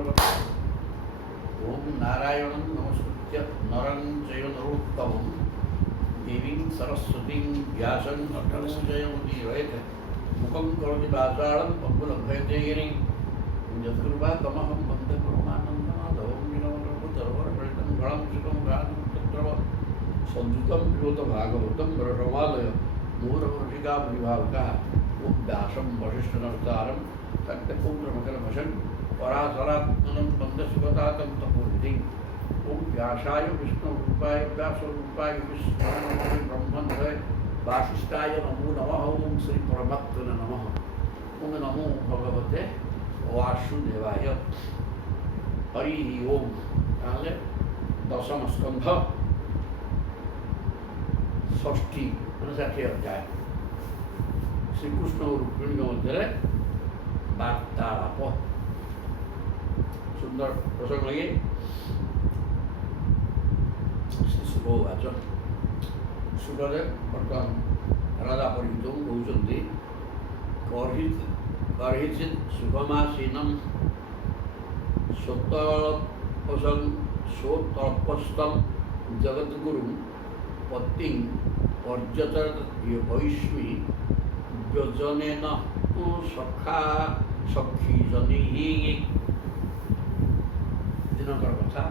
ओम नारायणं नमस्कृत्य नरं चैव नरोत्तमं देवीं सरस्वतीं व्यासं ततो जयमुदीरयेत् मुखं करोति वाचालं पङ्गुलभयते गिरिं यत्कृपातमहं वन्दे परमानन्दमाधवं विनोदवरवरपरितं गणं सुखं गानं तत्र संयुतं पिबत रसमालय मूढवर्षिका परिभावकः ओं व्यासं वसिष्ठनवतारं सत्यपुत्रमकरभषन् पराशरात्मनं वन्दे सुगतातं तपोनिधिं ओं व्यासाय विष्णुरूपाय व्यासरूपाय विष्णुरूपाय ब्रह्मनिधये वासिष्ठाय नमो नमः ओं श्री परमात्मने नमः ओं नमो भगवते वासुदेवाय हरि ओम। ताहले दशम स्कंध षष्ठी 59 अध्याय श्रीकृष्ण और रुक्मिणी मध्य वार्तालाप सुंदर प्रसंग लगे। श्री सुखवाच सुखदेव बर्तमान राजा परिहित कहते कर्हिचित् सुखमासीनं सोत्तल्पस्थं जगद्गुरुं पत्तिं पर्यचरत् वैश्वी व्यजनेन सखी जनैः दिनकर कथा।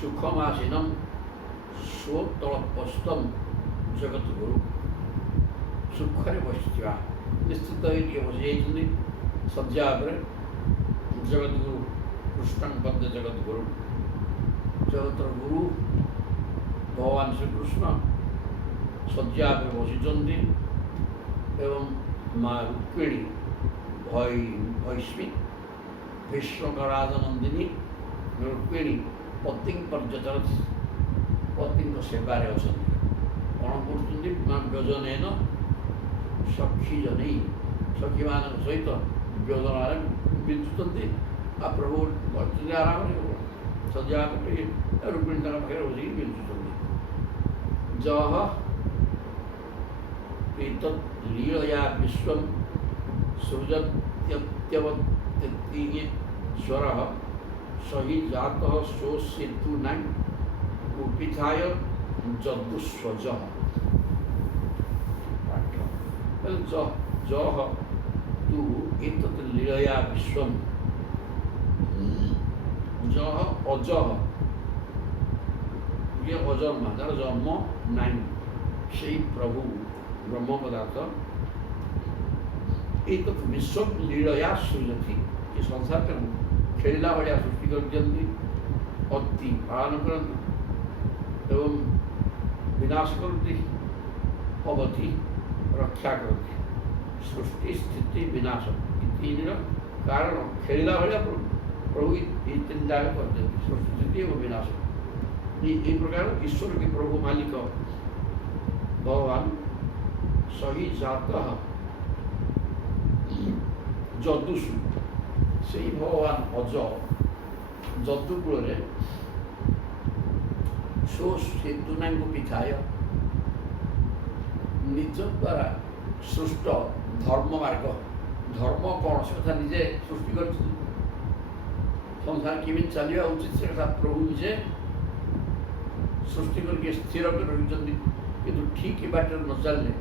सुखमासीनं सोत्तल्पस्थं जगद्गुरु सुखरे बसिथिबा निश्चित बसी शज्या जगद्गुरु कृष्ण पद्य जगद्गुरु जगतर गुरु भगवान श्रीकृष्ण शज्या बसी एवं माँ रुक्मिणी भैष्मी भीष्मकराजनंदिनी रुक्मिणी पति पर्यचरत पति सेवारे अच्छा कौन कर व्यजन सखी जन सखी मान सहित व्यजन विंचुंट आ प्रभु बच्चे आराम सज्जा रुक्मिणी पाखे बस विंचुंट जह लीलया विश्व सृजत्यवतीश्वर सही जात सोसेतुना कुपिथाय जदुस्वज जह तू एतत् लीलया विश्व जह अजह ये अजर मातार जन्म नाइन से प्रभु ब्रह्म पदार्थ एक विश्व लीलया सृजती ये संसार के खेला भाया सृष्टि कर अति पालन करती एवं विनाश करती अवधि रक्षा करती सृष्टि स्थिति विनाश तीन कारण खेला भाया प्रभु ये तीन जाग करते सृष्टि स्थिति एवं विनाश ये प्रकार ईश्वर के प्रभु मालिक भगवान सही जात जदुषु से भगवान अज जदुकूल सो सेतुना पिठाय निज द्वारा सृष्ट धर्म मार्ग धर्म कौन से कथा निजे सृष्टि कर संसार केमी चलवा उचित से कथा प्रभु निजे सृष्टि करके स्थिर कर रही किंतु ठीक बाटर न चलने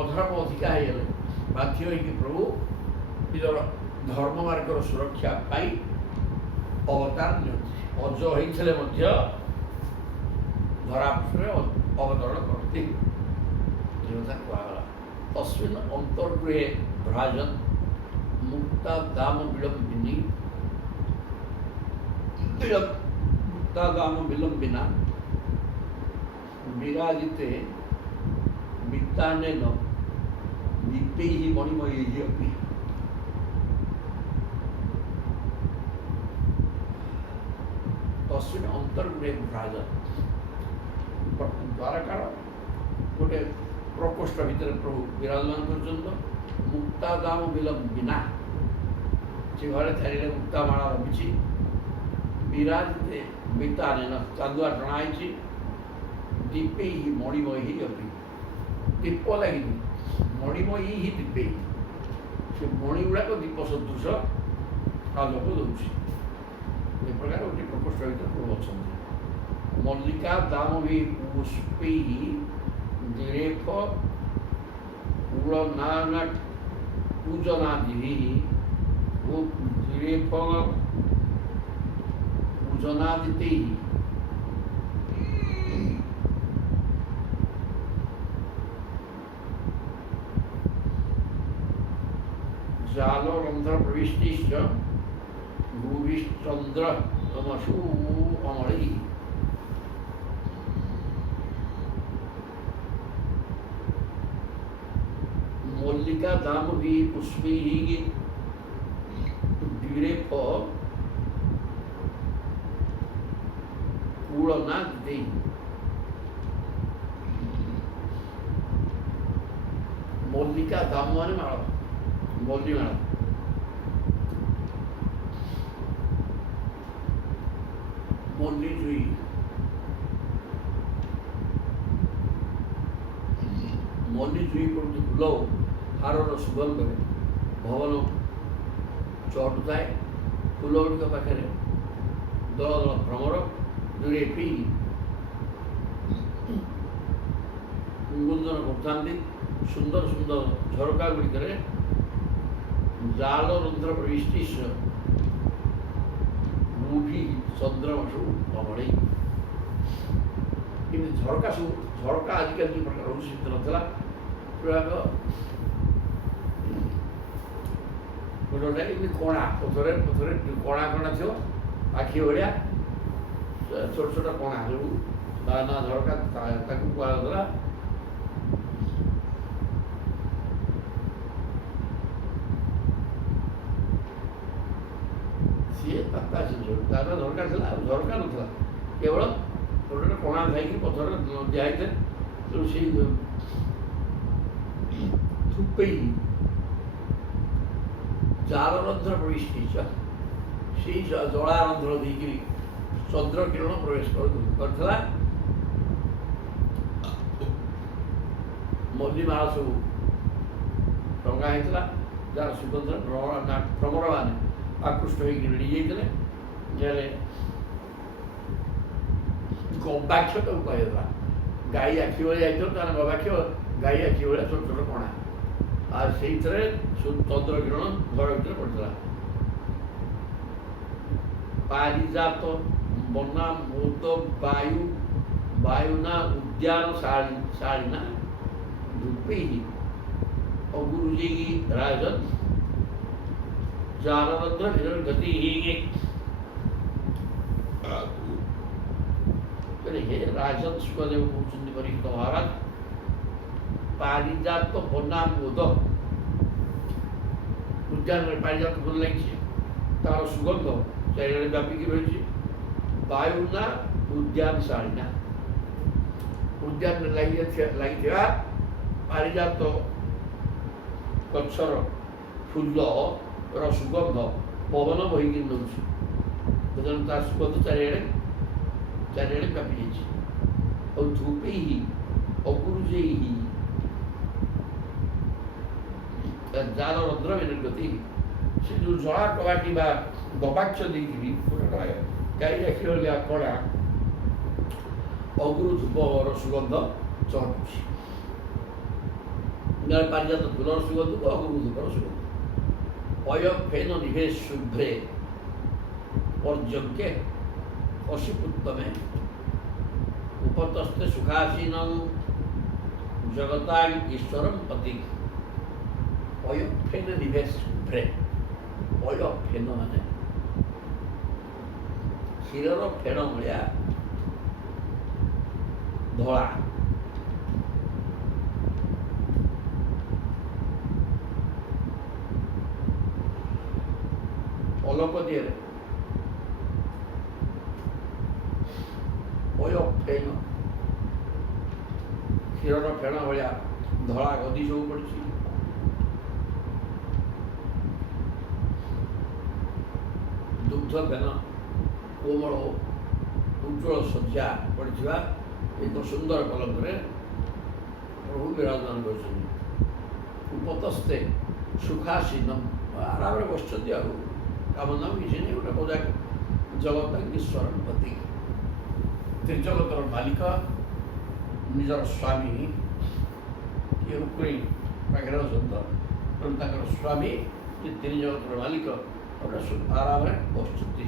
अधर्म अधिका हो बाध्य हो प्रभु निजर धर्म मार्ग सुरक्षा पाई अवतार अज होते धरापृष्ठ अवतरण करते कहला तस्मिन् अंतर्गृहे भ्राजन मुक्ता दाम विलंबिनी मुक्ता दाम विलंबिना विराजिते वित्तानेन दीप्तैः मणिमयैः अपि तस्मिन् अंतर्गृहे भ्राजन द्वारकार गोटे प्रकोष्ठ भितर प्रभु विराजमान कर मुक्ता दाम विलंबिना से घरे थैली मुक्ता माला रही विराजिते वित्तानेन चांदुआ टणाई दीपे ही मणिमय ही अभी दीप लगी मणिमयी ही दीपे ସେ ମଣି ଗୁଡ଼ାକ ଦୀପ ସଦୃଶ ଆଲୋକ ଦେଉଛି। ଏ ପ୍ରକାର ଗୋଟିଏ ପ୍ରକୋଷ୍ଠ ଭିତରେ ପ୍ରଭୁ ଅଛନ୍ତି। ମଲ୍ଲିକା ଦାମୋହୀ ପୁଷ୍ପୈଃ ଦିରେଫ କୁଳନାନା ପୂଜନାଦିଭିଃ ଓ ଦିରେଫ ପୂଜନାଦିତୈଃ জালরন্ধ্র প্রবিষ্টিশ্চ ভূমিশ্চন্দ্র তমসু অমরৈঃ। মল্লিকা দামোহী পুষ্পৈঃ দিরেফ কুলনাদিতৈঃ। মল্লিকা দাম মানে মাଳ, মল্লি মাଳ। মল্লি জুই, ମଲ୍ଲି ଜୁଇ ପଡ଼ୁଛି ଫୁଲ ହାରର ସୁଗନ୍ଧରେ ଭବନ ଚହଟୁଥାଏ। ଫୁଲ ଗୁଡ଼ିକ ପାଖରେ ଦଳ ଦଳ ଭ୍ରମର ଦୂରେ ପିଇ ଗୁଞ୍ଜନ କରୁଥାନ୍ତି। ସୁନ୍ଦର ସୁନ୍ଦର ଝରକା ଗୁଡ଼ିକରେ ଜାଲରନ୍ଧ୍ର ପ୍ରବିଷ୍ଟିଶ୍ଚ ଗୂଢ଼ିଃ ଚନ୍ଦ୍ରମସୁ ଅମଳୈଃ। କିନ୍ତୁ ଝରକା ସବୁ ଝରକା ଆଜିକାଲି ଯେଉଁ ପ୍ରକାର ରହୁଛି ସେମିତି ନଥିଲା। ଗୁଡ଼ାକ ଗୋଟେ ଗୋଟେ ଏମିତି କଣା ପଥରେ ପଥରେ କଣା କଣା ଥିବ, ଆଖି ଭଳିଆ ଛୋଟ ଛୋଟ କଣା ସବୁ ନା ନା ଝରକା ତାକୁ କୁହାଯାଉଥିଲା। ସିଏ ତାତା ଜିନିଷ ତାର ଝରକା ଥିଲା, ଆଉ ଝରକା ନଥିଲା, କେବଳ ଗୋଟେ ଗୋଟେ କଣା ଥାଇକି ପଥର ଦିଆହେଇଥାଏ। ତେଣୁ ସେଇ ଥୁପେଇ ଜାଲରନ୍ଧ୍ର ପ୍ରବିଷ୍ଟିଶ୍ଚ, ସେଇ ଜଳାରନ୍ଧ୍ର ଦେଇକିରି ଚନ୍ଦ୍ର କିରଣ ପ୍ରବେଶ କରିଥିଲା। ମଲ୍ଲିମାଳ ସବୁ ଟଙ୍ଗା ହେଇଥିଲା, ଯାହାର ସୁଗନ୍ଧ ଭ୍ରମର ମାନେ ଆକୃଷ୍ଟ ହେଇକି ରେଡ଼ି ଯାଇଥିଲେ। ଯାହାରେ ଗବାକ୍ଷ ତାକୁ କୁହାଯାଇଥିଲା। ଗାଈ ଆଖି ଭଳିଆ ଯାଇଥିବ, ତାର ଗବାକ୍ଷ ଗାଈ ଆଖି ଭଳିଆ ଛୋଟ ଛୋଟ କଣା, ଆଉ ସେଇଥିରେ ଚନ୍ଦ୍ର କିରଣ ଘର ଭିତରେ ପଡ଼ିଥିଲା। ପାରିଜାତ ବନା ମୋଦ ବାୟୁ ବାୟୁନା ଉଦ୍ୟାନ ଶାଳିନା ଧୂପୈଃ ଅଗୁରୁଜୈଃ ରାଜନ୍ ଜାଲରନ୍ଧ୍ର ନିରଗତିଃ। हे राजन सुखदेव कौचंदी परीक्षित महाराज, पारिजात बना मोद उद्यान में पारिजात फूल लगी तार सुगंध चारिड़े व्यापिकी रही। वायुना उद्यान शालीना उद्यान में लगी पारिजात गछर फूल सुगंध पवन बहिकी नौची तार सुगंध चारिड़े चारिड़े व्यापी जाइए। और धूपैः अगुरुजैः जालरन्ध्र विनिर्गतिः। से जो जला कबाटी बा गबाक्ष देइकिरी गाई आखि भलिया कड़ा अगुरु धूपर सुगंध चढ़ुଛି। पारिजात फूलर सुगंध को अगुरु धूपर सुगंध। अयफेन निभे शुभ्रे पर्यज्ञे अशिपुत्तमे उपतस्ते सुखासीनं जगतां ईश्वरं पति। अयफेन निभे शुभ्रे, अयफेन माने क्षीरर फेण भलिया धला। अलक दिए फेण क्षीरर फेण भाया धला गदी सब पड़ी। दुग्ध फेन कोमल उज्ज्वल सज्जा पड़ा एक सुंदर पलंग प्रभु विराजमान कर उपतस्ते ସୁଖାସୀନ ଆରାମରେ ବସିଛନ୍ତି ଆଉ କାମ ଦାମ କିଛି ନାହିଁ ଗୋଟେ ବୋଧେ ଜଗତଙ୍ଗୀଶ୍ୱରପତି ତ୍ରିଜଗତର ମାଲିକ ନିଜର ସ୍ୱାମୀ କିଏ ରୁକ୍ମିଣୀ ପାଖରେ ଅଛନ୍ତି ତେଣୁ ତାଙ୍କର ସ୍ୱାମୀ ଯେ ତ୍ରିଜଗତର ମାଲିକ ଗୋଟେ ଆରାମରେ ବସିଛନ୍ତି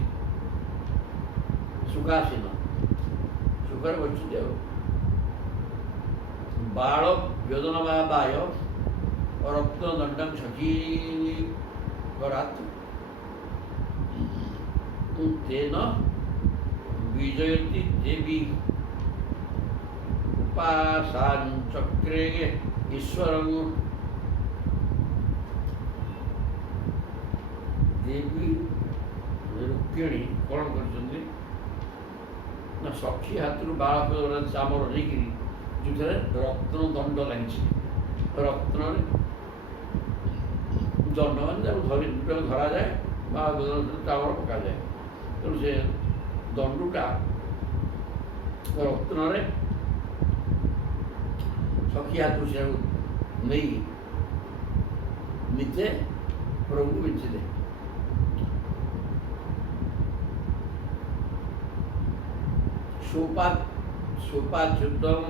ସୁଖାସୀନ ସୁଖରେ ବସିଛନ୍ତି ଆଉ ବାଳ ବ୍ୟୋଦନବାୟ ରତ୍ନଦଣ୍ଡଂ ସଖୀ କରାତ୍ ତେନ ବିଜୟତି ଦେବୀ ଉପାସାନ୍ ଚକ୍ରେ ଈଶ୍ୱରଂ ଦେବୀ ରୁକ୍ମିଣୀ କ'ଣ କରିଛନ୍ତି ନା ସଖୀ ହାତରୁ ବାଳ ଚାମର ନେଇକିରି ଯେଉଁଥିରେ ରତ୍ନ ଦଣ୍ଡ ଲାଗିଛି ରତ୍ନରେ ଦଣ୍ଡ ମାନେ ତାକୁ ଧରାଯାଏ ବା ଚାମର ପକାଯାଏ ତେଣୁ ସେ ଦଣ୍ଡୁଟା ରତ୍ନରେ ସଖୀ ହାତରୁ ସେକୁ ନେଇ ନିଜେ ପ୍ରଭୁକୁ ବିଞ୍ଚିଲେ सोपाच्युतं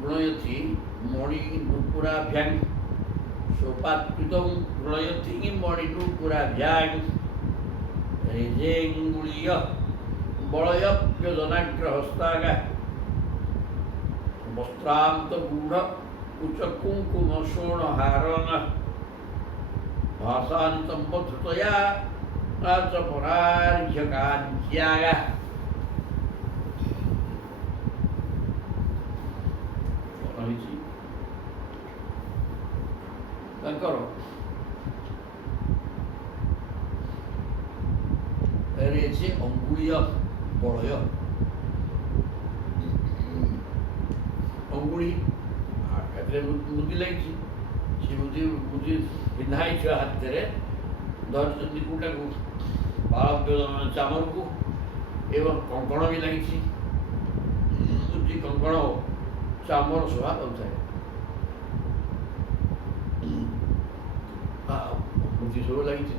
गृणयति मणिनूपुराभ्यां सोपाच्युतं गृणयति मणिनूपुराभ्यां रेजेङ्गुलीय बलयव्यजनाग्रहस्तागा वस्त्रान्तगूढ कुचकुङ्कुमशोणहारण भासानितं धृतया राजपरार्घ्यकाञ्च्यागा ତାଙ୍କର ରେଜେ ଅଙ୍ଗୁଳୀୟ ବଳୟ ଅଙ୍ଗୁଳି ଏଥିରେ ମୁଦି ଲାଗିଛି ସେ ମୁଦି ପିନ୍ଧା ହେଇଥିବା ହାତରେ ଧରିଛନ୍ତି କୋଉଟାକୁ ବାଳ ଚାମରକୁ ଏବଂ କଙ୍କଣ ବି ଲାଗିଛି ମୁଦି କଙ୍କଣ ଚାମର ଶୋଭା ପାଉଥାଏ ମୁଦି ସବୁ ଲାଗିଛି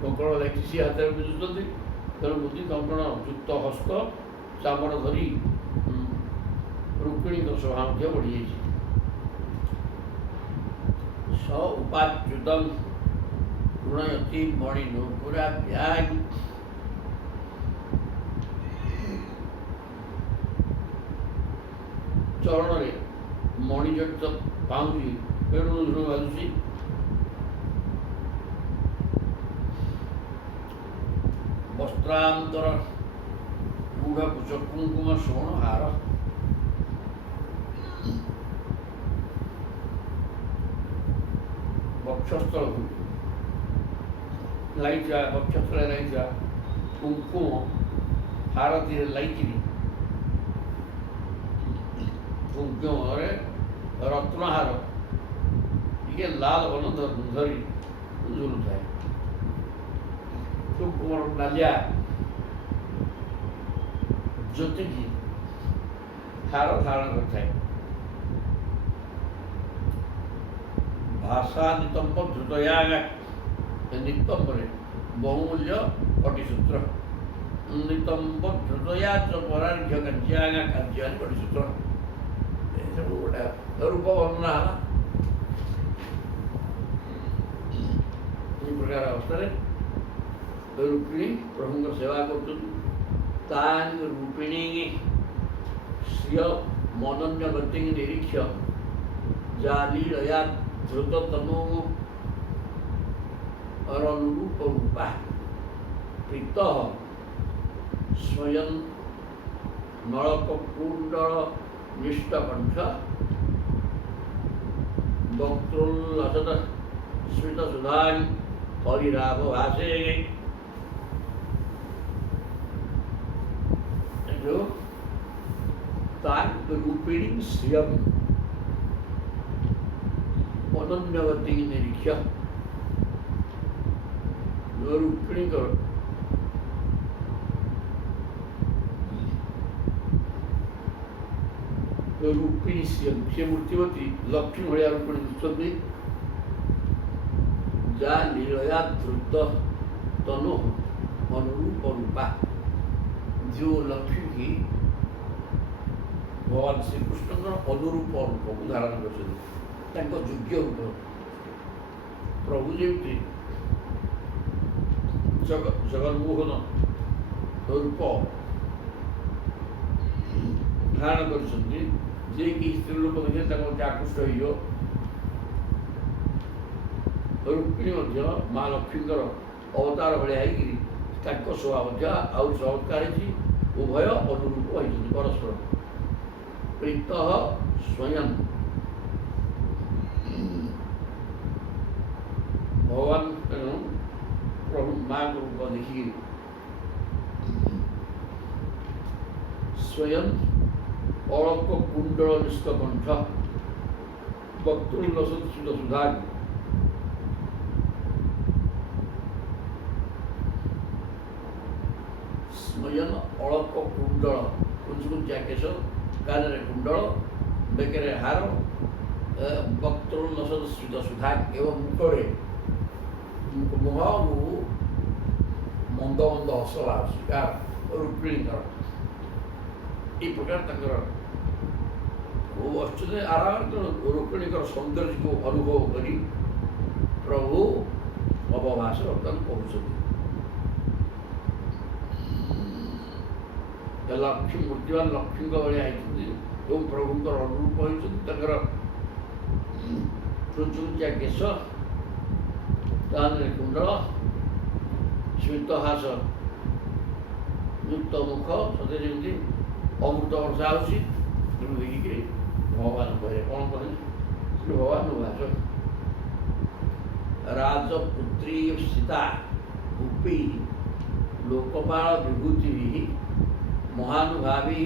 କଙ୍କଣ ଲାଗିଛି ସେ ହାତରେ ବୁଝୁଛନ୍ତି ତେଣୁ ମୁଦି କଙ୍କଣ ଯୁକ୍ତ ହସ୍ତ ଚାମର ଧରି ରୁକ୍ମିଣୀଙ୍କ ଶୋଭା ମଧ୍ୟ ବଢ଼ିଯାଇଛି ସ ଉପାଚ୍ୟୁତଂ ଗୃଣୟତି ମଣିନୂପୁରାଭ୍ୟାଂ ଚରଣରେ ମଣିଜଡ଼ିତ ପାଉଁଜି ବେଣୁ ବାଜୁଛି वस्त्रांतर गूढ़ कुचकुंकुम सोण हार वक्षस्थल लाइजा वक्षस्थल लाइजा कुंकुम हारती लाइकी कुंकुम रत्नहार टे लाल बन धरी झुलुए कुंकुमर नालिया ज्योतिषी हार धारण करता है भाषा नितंब धृतयागा नितंब बहुमूल्य कटिसूत्र नितंब धृतया परार्घ्य कार्यागा कार्य कटिसूत्र सब गोटे रूप वर्णना प्रकार अवस्था रुक्मिणी प्रभु सेवा कर रूपिणी श्रिय मनन्य गति निरीक्ष्य जालीलया धृततमो अनुरूप रूपा प्रीत स्वयं नलकुंडल निष्ठकंठ वक्त्रोल्लसत स्मित सुधान हरिराभ भाषे रूपिणी श्रियम मनन्यवती निरीक्ष्य रूपिणी रूपिणी श्रियम से मूर्तिवती लक्ष्मी भाया रूपिणी दिखती ଯା ଲୀଳୟା ଧୃତ ତନୁ ଅନୁରୂପ ରୂପା। ଯେଉଁ ଲକ୍ଷ୍ମୀ କି ଭଗବାନ ଶ୍ରୀକୃଷ୍ଣଙ୍କର ଅନୁରୂପ ରୂପକୁ ଧାରଣ କରିଛନ୍ତି, ତାଙ୍କ ଯୋଗ୍ୟ ରୂପ। ପ୍ରଭୁ ଯେମିତି ଜଗନ୍ମୋହନ ରୂପ ଧାରଣ କରିଛନ୍ତି, ଯିଏକି ସ୍ତ୍ରୀ ଲୋକ ଦେଖେ ତାଙ୍କ ପ୍ରତି ଆକୃଷ୍ଟ ହୋଇଯିବ, ରୁକ୍ମିଣୀ ମଧ୍ୟ ମା ଲକ୍ଷ୍ମୀଙ୍କର ଅବତାର ଭଳିଆ ହେଇକିରି ତାଙ୍କ ସ୍ୱଭାବ ମଧ୍ୟ ଆଉ ଚମତ୍କାର ହେଇଛି। ଉଭୟ ଅନୁରୂପ ହୋଇଛନ୍ତି ପରସ୍ପର। ପ୍ରୀତ ସ୍ୱୟଂ ଭଗବାନ ପ୍ରଭୁ ମାଙ୍କ ରୂପ ଦେଖିକି ସ୍ୱୟଂ ଅଳକ କୁଣ୍ଡଳ ନିଷ୍କଣ୍ଠ ବକ୍ତୃଲସ ସୁଧା ସ୍ୱୟଂ ଅଳକ କୁଣ୍ଡଳ କୁଞ୍ଚୁକୁଞ୍ଚିଆ କେଶ, କାନରେ କୁଣ୍ଡଳ, ବେକରେ ହାର, ବକ୍ତୃଲସ ସୁଧା ଏବଂ ମୁଖରେ ମୁହଁରୁ ମନ୍ଦ ମନ୍ଦ ହସ ବାହାରୁଛି ରୁକ୍ମିଣୀଙ୍କର। এই প্রকার তাঁর অষ্টদে আরাম রুক্মিণীଙ୍କର ସୌନ୍ଦର୍ଯ୍ୟକୁ ଅନୁଭବ କରି ପ୍ରଭୁ ଅବଭାଷ ବର୍ତ୍ତମାନ କହୁଛନ୍ତି। ଲକ୍ଷ୍ମୀ ମୂର୍ତ୍ତିମାନ ଲକ୍ଷ୍ମୀଙ୍କ ଭଳିଆ ହେଇଛନ୍ତି ଏବଂ ପ୍ରଭୁଙ୍କର ଅନୁରୂପ ହୋଇଛନ୍ତି। ତାଙ୍କର କୁଞ୍ଚୁକୁଞ୍ଚିଆ କେଶ, କାନରେ କୁଣ୍ଡଳ, ସ୍ମିତହାସ ଯୁକ୍ତ ମୁଖ, ସତେ ଯେମିତି ଅମୃତ ବର୍ଷା ହେଉଛି। ତେଣୁ ଦେଖିକିରି ଭଗବାନ କହିଲେ କ'ଣ କହିଲେ? ଶ୍ରୀ ଭଗବାନ ଭାଷ ରାଜପୁତ୍ରୀ ସୀତା ଭୂପି ଲୋକପାଳ ବିଭୂତି ମହାନୁଭାବୀ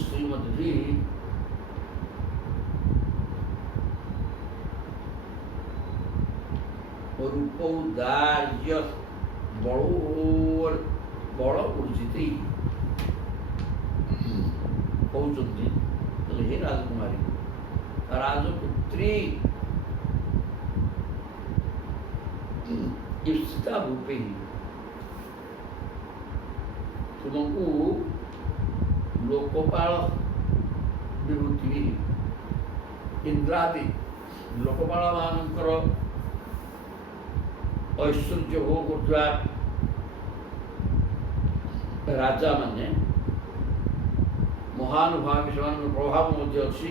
ଶ୍ରୀମତୀ ରୂପୌଦାର୍ଯ୍ୟ ବଳ ଉର୍ଜିତ କହୁଛନ୍ତି। ହେ ରାଜକୁମାରୀ, ରାଜପୁତ୍ରୀ ସୀତା ଭୂପି, ତୁମକୁ ଲୋକପାଳ ବିଭୂତି ଇନ୍ଦ୍ରାଦି ଲୋକପାଳ ମାନଙ୍କର ଐଶ୍ୱର୍ଯ୍ୟ ଭୋଗ କରୁଥିବା ରାଜାମାନେ, ମହାନୁଭାବୀ ସେମାନଙ୍କର ପ୍ରଭାବ ମଧ୍ୟ ଅଛି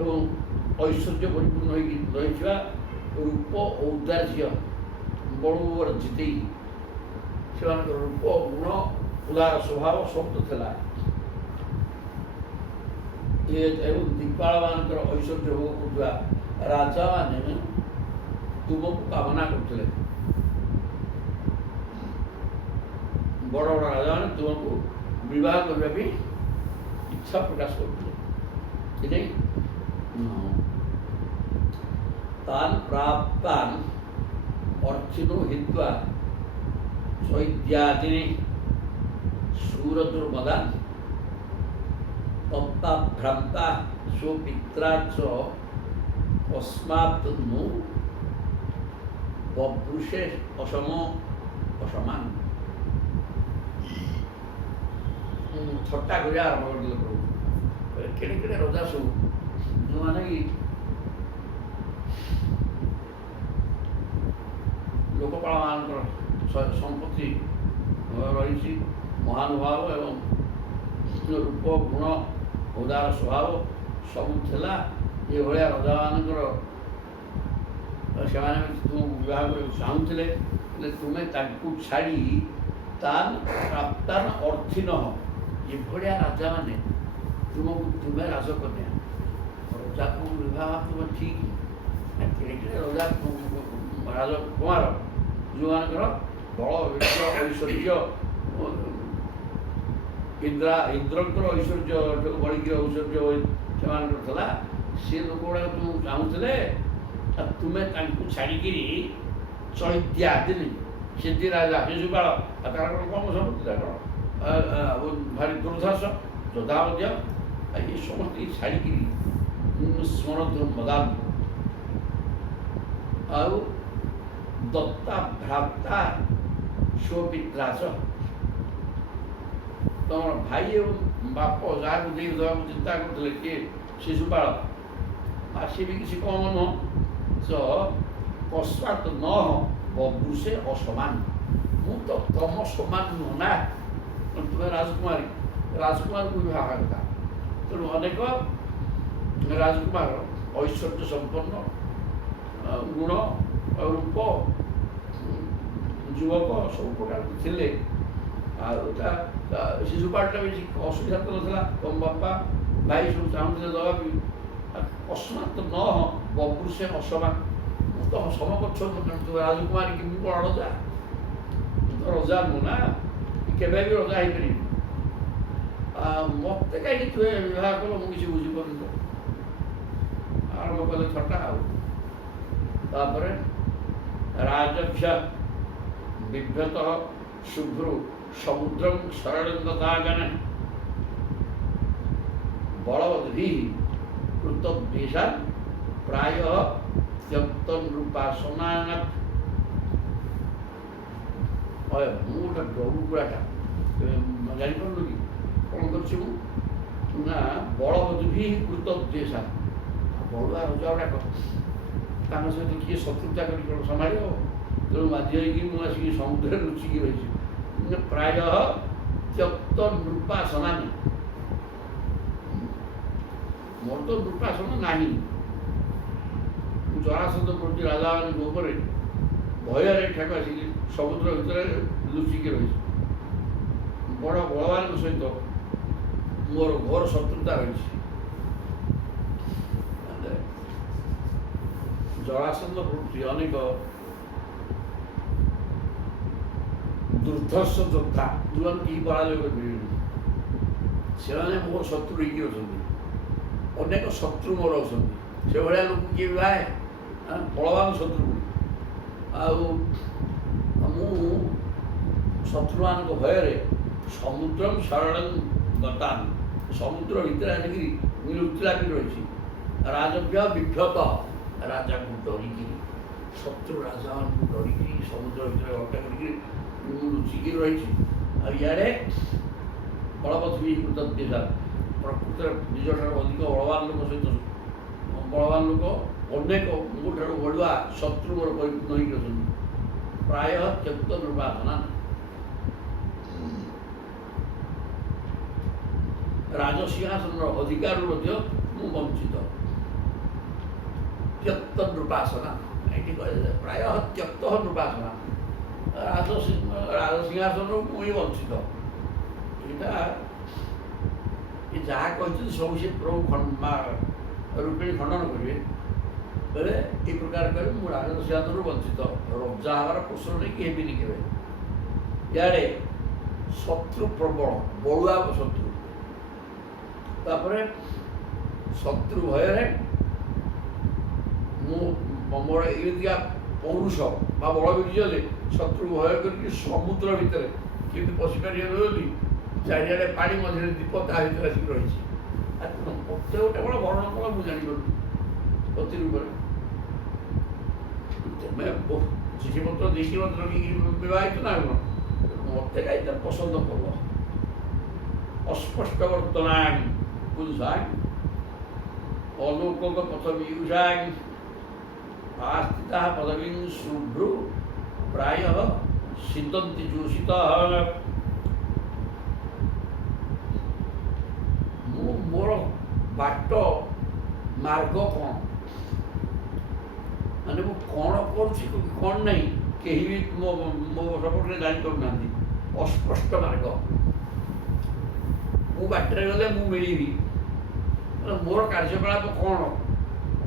ଏବଂ ଐଶ୍ୱର୍ଯ୍ୟ ପରିପୂର୍ଣ୍ଣ ହୋଇକି ରହିଥିବା ରୂପ ଔଦାର୍ଯ୍ୟ ବଳୁବର ଜିତେଇ ସେମାନଙ୍କର ରୂପ ଗୁଣ ଉଦାର ସ୍ୱଭାବ ସବୁ ଥିଲା। ଏବଂ ଦିପାଳମାନଙ୍କର ଐଶ୍ୱର୍ଯ୍ୟ ଭୋଗ କରୁଥିବା ରାଜାମାନେ ତୁମକୁ କାମନା କରୁଥିଲେ। ବଡ଼ ବଡ଼ ରାଜାମାନେ ତୁମକୁ ବିବାହ କରିବା ପାଇଁ ଇଚ୍ଛା ପ୍ରକାଶ କରୁଥିଲେ। ଏଥିପାଇଁ ତାନ୍ ପ୍ରାପ୍ତାନ୍ ଅର୍ଥିନୁ ହିତ୍ୱା ଚୈଦ୍ୟାଦିନି ସୁରଦୁର୍ମଦାନ୍ ତପ୍ତାଭ୍ରାନ୍ତା ସୁપિତ୍ରା च କସ୍ମାତ୍ नु ବବୃଷେ ଅସମାନ। ଥଟ୍ଟା କରିବା ଆରମ୍ଭ କରିଦେଲେ ପ୍ରଭୁ। କେଡ଼େ କେଡ଼େ ରଜା ସବୁ ଯେଉଁମାନେ କି ଲୋକପାଳମାନଙ୍କର ସମ୍ପତ୍ତି ରହିଛି, ମହାନୁଭାବ ଏବଂ ରୂପ ଗୁଣ ଉଦାର ସ୍ୱଭାବ ସବୁ ଥିଲା, ଏଭଳିଆ ରଜାମାନଙ୍କର ସେମାନେ ତୁମକୁ ବିବାହ କରିବାକୁ ଚାହୁଁଥିଲେ। ହେଲେ ତୁମେ ତାଙ୍କୁ ଛାଡ଼ି ତାନ୍ ପ୍ରାପ୍ତାନ୍ ଅର୍ଥିନଃ, ଏଭଳିଆ ରାଜାମାନେ ତୁମକୁ, ତୁମେ ରାଜକନ୍ୟା, ରଜାକୁ ବିବାହ ତୁମେ ଠିକ୍। କେଡ଼େ କେଡ଼େ ରଜା ରାଜକୁମାର ଯେଉଁମାନଙ୍କର ବଳ ଐଶ୍ୱର୍ଯ୍ୟ, ଇନ୍ଦ୍ରଙ୍କର ଐଶ୍ୱର୍ଯ୍ୟ ବଳିକିର ଐଶ୍ୱର୍ଯ୍ୟ ସେମାନଙ୍କର ଥିଲା, ସେ ଲୋକ ଗୁଡ଼ାକ ତୁମକୁ ଚାହୁଁଥିଲେ। ଆଉ ତୁମେ ତାଙ୍କୁ ଛାଡ଼ିକିରି ଚୈଦ୍ୟା ଦିନି ସିଦ୍ଧି ରାଜା ଶିଶୁପାଳ, ତାଙ୍କର କମ ସମ୍ପତ୍ତି, ତାଙ୍କର ଭାରି ଦୁର୍ଦ୍ଧର୍ଷ ଯୋଦ୍ଧା ମଧ୍ୟ, ଏ ସମସ୍ତେ ଛାଡ଼ିକିରି ସ୍ମରଦ୍ରୁମଦାନ୍ ଆଉ ଦତ୍ତା ଭ୍ରାତା ସ୍ୱପିତ୍ରାସ, ତମର ଭାଇ ଏବଂ ବାପ ଯାହାକୁ ଦେଇ ଦେବାକୁ ଚିନ୍ତା କରୁଥିଲେ କିଏ ଶିଶୁପାଳ, ଆଉ ସିଏ ବି କିଛି କମ ନୁହଁ। ତ ପଶ୍ଚାତ୍ ନ ବବୃଷେ ଅସମାନ, ମୁଁ ତ ତମ ସମାନ ନୁହଁ ନା, ତୁମେ ରାଜକୁମାରୀ, ରାଜକୁମାରକୁ ବିବାହ କଥା। ତେଣୁ ଅନେକ ରାଜକୁମାର ଐଶ୍ୱର୍ଯ୍ୟ ସମ୍ପନ୍ନ, ଗୁଣ ରୂପ, ଯୁବକ ସବୁ ପ୍ରକାର ଥିଲେ। ଆଉ ତା ଶିଶୁପାଳଟା ବେଶୀ ଅସୁବିଧା ତ ନଥିଲା, ତମ ବାପା ଭାଇ ସବୁ ଚାହୁଁଥିଲେ ଦେବା ବି। ଅସମାତ ନ ବବୃଷେ ଅସମାନ, ମୁଁ ତ ସମକକ୍ଷ ରାଜକୁମାରୀ କି ମୁଁ କ'ଣ ରଜା? ମୁଁ ତ ରଜା ନୁହଁ ନା, କେବେ ବି ରଜା ହେଇପାରିବି। ମୋତେ କାହିଁକି ତୁମେ ବିବାହ କଲ ମୁଁ କିଛି ବୁଝିପାରୁନି। ଆରମ୍ଭ କଲେ ଥଟ୍ଟା। ଆଉ ତାପରେ ରାଜଭ୍ୟ ବିଭ୍ରତ ଶୁଭ୍ରୁ ସମୁଦ୍ରଂ ସରଳଙ୍ଗତାଗନ ବଳବଦ୍ଭି କୃତଦ୍ୱେଷା ପ୍ରାୟ ତ୍ୟକ୍ତନୃପାସନାନ। ମୁଁ ଗୋଟେ ଡରୁକୁଳାଟା, ଜାଣିପାରୁନୁ କି କ'ଣ କରୁଛି ମୁଁ ନା? ବଳବଦ୍ଭି କୃତଦ୍ୱେଷା, ବଳୁଆ ରଜା ଗୁଡ଼ାକ ତାଙ୍କ ସହିତ କିଏ ଶତ୍ରୁତା କରି କ'ଣ ସମ୍ଭାଳିବ? ତେଣୁ ବାଧ୍ୟ ହେଇକି ମୁଁ ଆସିକି ସମୁଦ୍ରରେ ଲୁଚିକି ରହିଛି। ପ୍ରାୟ ତ୍ୟକ୍ତ ନୃପାସନାନି, ମୋର ତ ନୃପାସନ ନାହିଁ। ମୁଁ ଜରାସନ୍ଧ ପ୍ରତି ରାଜାମାନଙ୍କ ଉପରେ ଭୟରେ ଏଠାକୁ ଆସିକି ସମୁଦ୍ର ଭିତରେ ଲୁଚିକି ରହିଛି। ବଡ଼ ବଳବାନଙ୍କ ସହିତ ମୋର ଘୋର ଶତ୍ରୁତା ରହିଛି। ଜରାସନ୍ଧ ପ୍ରତି ଅନେକ ଦୁର୍ଦ୍ଧର୍ଷ ଯୋଦ୍ଧା, ଯେଉଁମାନେ କେହି ପରାଜୟ କରିପାରିବେନି, ସେମାନେ ମୋ ଶତ୍ରୁ ହେଇକି ଅଛନ୍ତି। ଅନେକ ଶତ୍ରୁ ମୋର ଅଛନ୍ତି। ସେଭଳିଆ ଲୋକ କିଏ ବାଏ ବଳବାନ ଶତ୍ରୁ। ଆଉ ମୁଁ ଶତ୍ରୁମାନଙ୍କ ଭୟରେ ସମୁଦ୍ର ସରଳ ଗତାନ, ସମୁଦ୍ର ଭିତରେ ଆସିକି ଲୁଚିଲାପି ରହିଛି। ରାଜଭ୍ୟ ବିଭ୍ରତ, ରାଜାକୁ ଡରିକି, ଶତ୍ରୁ ରାଜାମାନଙ୍କୁ ଡରିକି ସମୁଦ୍ର ଭିତରେ ଘଟା କରିକି ମୁଁ ଲୁଚିକି ରହିଛି। ଆଉ ଇଆଡ଼େ ବଳବଦ୍ଭି କୃତଦ୍ୱେଷା, ପ୍ରକୃତରେ ନିଜଠାରୁ ଅଧିକ ବଳବାନ ଲୋକ ସହିତ, ବଳବାନ ଲୋକ ଅନେକ ମୋ ଠାରୁ ବଢ଼ୁଆ ଶତ୍ରୁ ମୋର ପରିପୂର୍ଣ୍ଣ ହେଇକି ଅଛନ୍ତି। ପ୍ରାୟ ତ୍ୟକ୍ତ ନୃପାସନା, ରାଜସିଂହାସନର ଅଧିକାରରୁ ମଧ୍ୟ ମୁଁ ବଞ୍ଚିତ। ତ୍ୟକ୍ତ ନୃପାସନା, ଏଇଠି କହିଲେ ପ୍ରାୟ ତ୍ୟକ୍ତ ନୃପାସନା, ରାଜସିଂହାସନରୁ ମୁଁ ହିଁ ବଞ୍ଚିତ। ଏଇଟା ଯାହା କହିଛନ୍ତି ସବୁ ସେ ପ୍ରଭୁ ରୂପିଣୀ ଖଣ୍ଡନ କରିବେ। ବୋଲେ ଏ ପ୍ରକାର କହିବେ ମୁଁ ରାଜସିଂହାସନରୁ ବଞ୍ଚିତ, ରଜା ହେବାର ପ୍ରଶ୍ନ ନେଇକି ହେବିନି କେବେ। ଇଆଡ଼େ ଶତ୍ରୁ ପ୍ରବଳ, ବଳୁଆ ଶତ୍ରୁ। ତାପରେ ଶତ୍ରୁ ଭୟରେ ମୁଁ ମୋର ଏମିତିକା ପୌରୁଷ ବା ବଳବୀର୍ଯ୍ୟ ଯେ ଶତ୍ରୁ ଭୟ କରିକି ସମୁଦ୍ର ଭିତରେ କେମିତି ପଶିପାରିବେ ବୋଲି ଚାରିଆଡ଼େ ପାଣି ମଝିରେ ଦୀପ ତା ଭିତରେ ଆସିକି ରହିଛି। ମୋତେ ଗୋଟେ କ'ଣ ବର୍ଣ୍ଣନା କଲା ମୁଁ ଜାଣିପାରୁନି ପ୍ରତି ରୂପରେ। ତମେ ଚିଠିପତ୍ର ଦେଇକି ମୋତେ ରଖିକି ବିବାହିତ ନା କ'ଣ? ମୋତେ କାହିଁକି ପସନ୍ଦ କଲ? ଅସ୍ପଷ୍ଟ ବର୍ତ୍ତନାଣି ପୁରୁଷାଣି ଅଲୋକଙ୍କ ପଥବିୟୁଷାଣି ଆସ୍ଥିତା ପଦବୀ ଶୁଭ୍ରୁ ପ୍ରାୟ ସିଦ୍ଧନ୍ତି ଯୋଷିତ। ମୁଁ ମୋର ବାଟ ମାର୍ଗ କ'ଣ, ମାନେ ମୁଁ କ'ଣ କରୁଛି କ'ଣ ନାହିଁ କେହି ବି ମୋ ସପକ୍ଷରେ ଜାଣିପାରୁନାହାନ୍ତି। ଅସ୍ପଷ୍ଟ ମାର୍ଗ, ମୁଁ ବାଟରେ ଗଲେ ମୁଁ ମିଳିବି, ମୋର କାର୍ଯ୍ୟକଳାପ କ'ଣ,